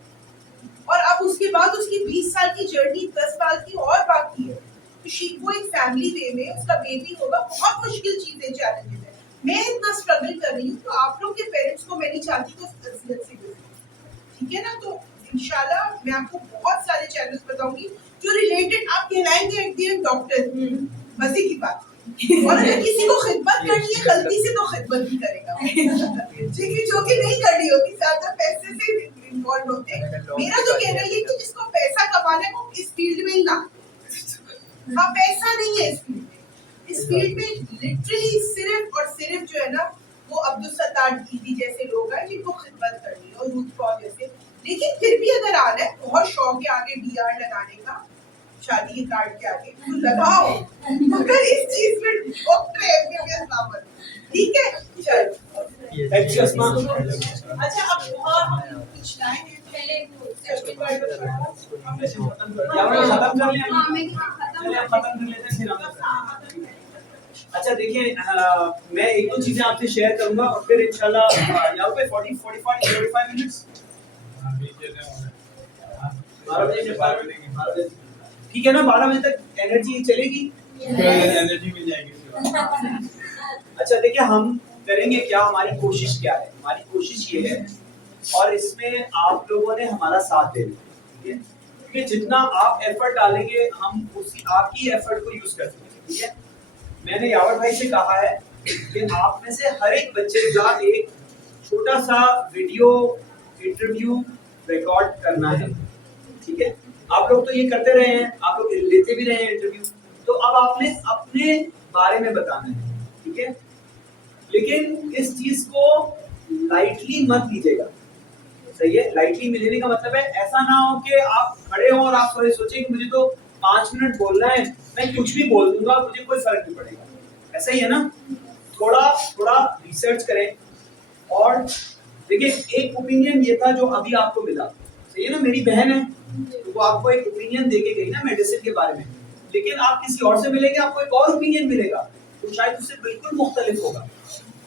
और अब उसके बाद उसकी 20 साल की जर्नी 10 साल की और बाकी है। तो वो एक फैमिली वे में उसका बेबी होगा, बहुत मुश्किल चीजें, चैलेंजेस है। मैं इतना स्ट्रगल कर रही हूँ, तो आप लोग के पेरेंट्स को मैं नहीं चाहती तो फजीलत से गुजरे, ठीक है ना। तो इंशाल्लाह मैं आपको बहुत सारे चैनल्स बताऊंगी जो रिलेटेड, आप कहलाएंगे डॉक्टर, मजे की बात। और अगर किसी को खिदमत करनी है, गलती से तो खिदमत भी करेगा, जो कि नहीं करनी होती, ज्यादा पैसे से इन्वॉल्व होते हैं। मेरा तो कहना है कि जिसको पैसा कमाना है वो इस फील्ड में ही ना, हाँ पैसा नहीं है इस फील्ड में। इस फील्ड में लिटरली सिर्फ और सिर्फ जो है ना, वो अब्दुल सत्तार दीदी जैसे लोग हैं जिनको खिदमत करनी है, और रूथ कौर जैसे। लेकिन फिर भी अगर आना है, बहुत शौक है आगे DR लगाने का, शादी के कार्ड के आगे तो लगाओ, मगर इस चीज में डॉक्टर MBBS ना बनो, ठीक है। चलो अच्छा, अब हम कुछ लाएंगे पहले खत्म कर लेते हैं। अच्छा देखिए, मैं एक दो चीजें आपसे शेयर करूंगा और फिर इंशाल्लाह यहाँ पे 45 मिनट्स 12 बजे, ठीक है ना, 12 बजे तक एनर्जी चलेगी, एनर्जी मिल जाएगी। अच्छा देखिए, हम करेंगे क्या, हमारी कोशिश क्या है, हमारी कोशिश ये है, और इसमें आप लोगों ने हमारा साथ देना, ठीक है, क्योंकि जितना आप एफर्ट डालेंगे हम उसी आपकी एफर्ट को यूज कर सकेंगे, ठीक है। मैंने यावर भाई से कहा है कि आप में से हर एक बच्चे का एक छोटा सा वीडियो इंटरव्यू रिकॉर्ड करना है, ठीक है। आप लोग तो ये करते रहे हैं, आप लोग लेते भी रहे हैं इंटरव्यू, तो अब आपने अपने बारे में बताना है, ठीक है। लेकिन इस चीज को लाइटली मत लीजिएगा, सही है। लाइटली लेने का मतलब है ऐसा ना हो कि आप खड़े हो और आप सोचें कि मुझे तो 5 मिनट बोलना है, मैं कुछ भी बोल दूंगा, मुझे कोई फर्क नहीं पड़ेगा, ऐसा ही है ना। थोड़ा थोड़ा रिसर्च करें। और देखिए, एक ओपिनियन ये था जो अभी आपको मिला, सही है ना, मेरी बहन है तो वो आपको एक ओपिनियन देके गई ना मेडिसिन के बारे में, लेकिन आप किसी और से मिलेंगे, आपको एक और ओपिनियन मिलेगा तो शायद उससे बिल्कुल मुख्तलिफ होगा,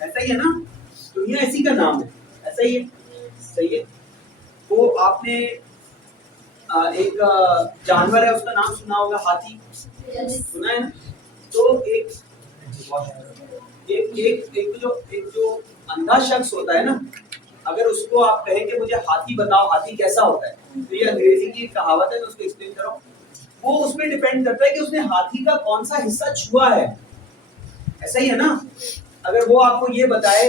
ऐसा ही है ना। दुनिया इसी का नाम है, ऐसा ही है, सही है। तो आपने एक जानवर है उसका नाम सुना होगा, हाथी, सुना है ना। तो एक जो अंधा शख्स होता है ना, अगर उसको आप कहें कि मुझे हाथी बताओ, हाथी कैसा होता है, तो ये अंग्रेजी की कहावत है, मैं उसको एक्सप्लेन कर रहा हूँ। वो उसमें डिपेंड करता है कि उसने हाथी का कौन सा हिस्सा छुआ है, ऐसा ही है ना। अगर वो आपको ये बताए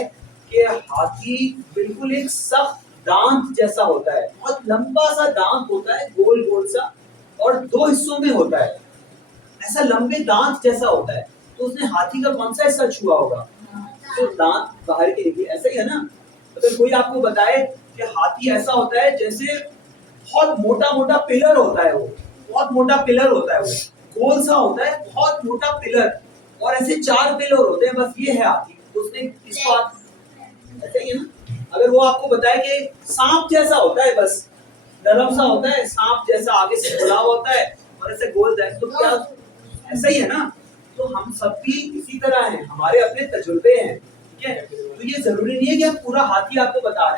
कि हाथी बिल्कुल एक सख्त दांत जैसा होता है, बहुत लंबा सा दांत होता है, गोल गोल सा, और 2 हिस्सों में होता है, ऐसा लंबे दांत जैसा होता है, तो उसने हाथी का कौन सा हिस्सा छुआ होगा, तो दांत बाहर के निकले, ऐसा ही है ना। अगर कोई आपको बताए कि हाथी ऐसा होता है जैसे बहुत मोटा मोटा पिलर होता है, वो बहुत मोटा पिलर होता है, वो गोल सा होता है, बहुत मोटा पिलर, और ऐसे 4 पिलर होते हैं, बस ये है हाथी, तो उसने किसको, ऐसा ही है ना। अगर वो आपको बताए कि सांप जैसा होता है, बस नरम सा होता है, सांप जैसा आगे से खुला होता है और ऐसे गोल जाए, तो क्या, ऐसा ही है ना। तो हम सब भी इसी तरह हैं, हमारे अपने तजुर्बे हैं, ठीक है। तो ये जरूरी नहीं है कि हम पूरा हाथी आपको बता रहे हैं।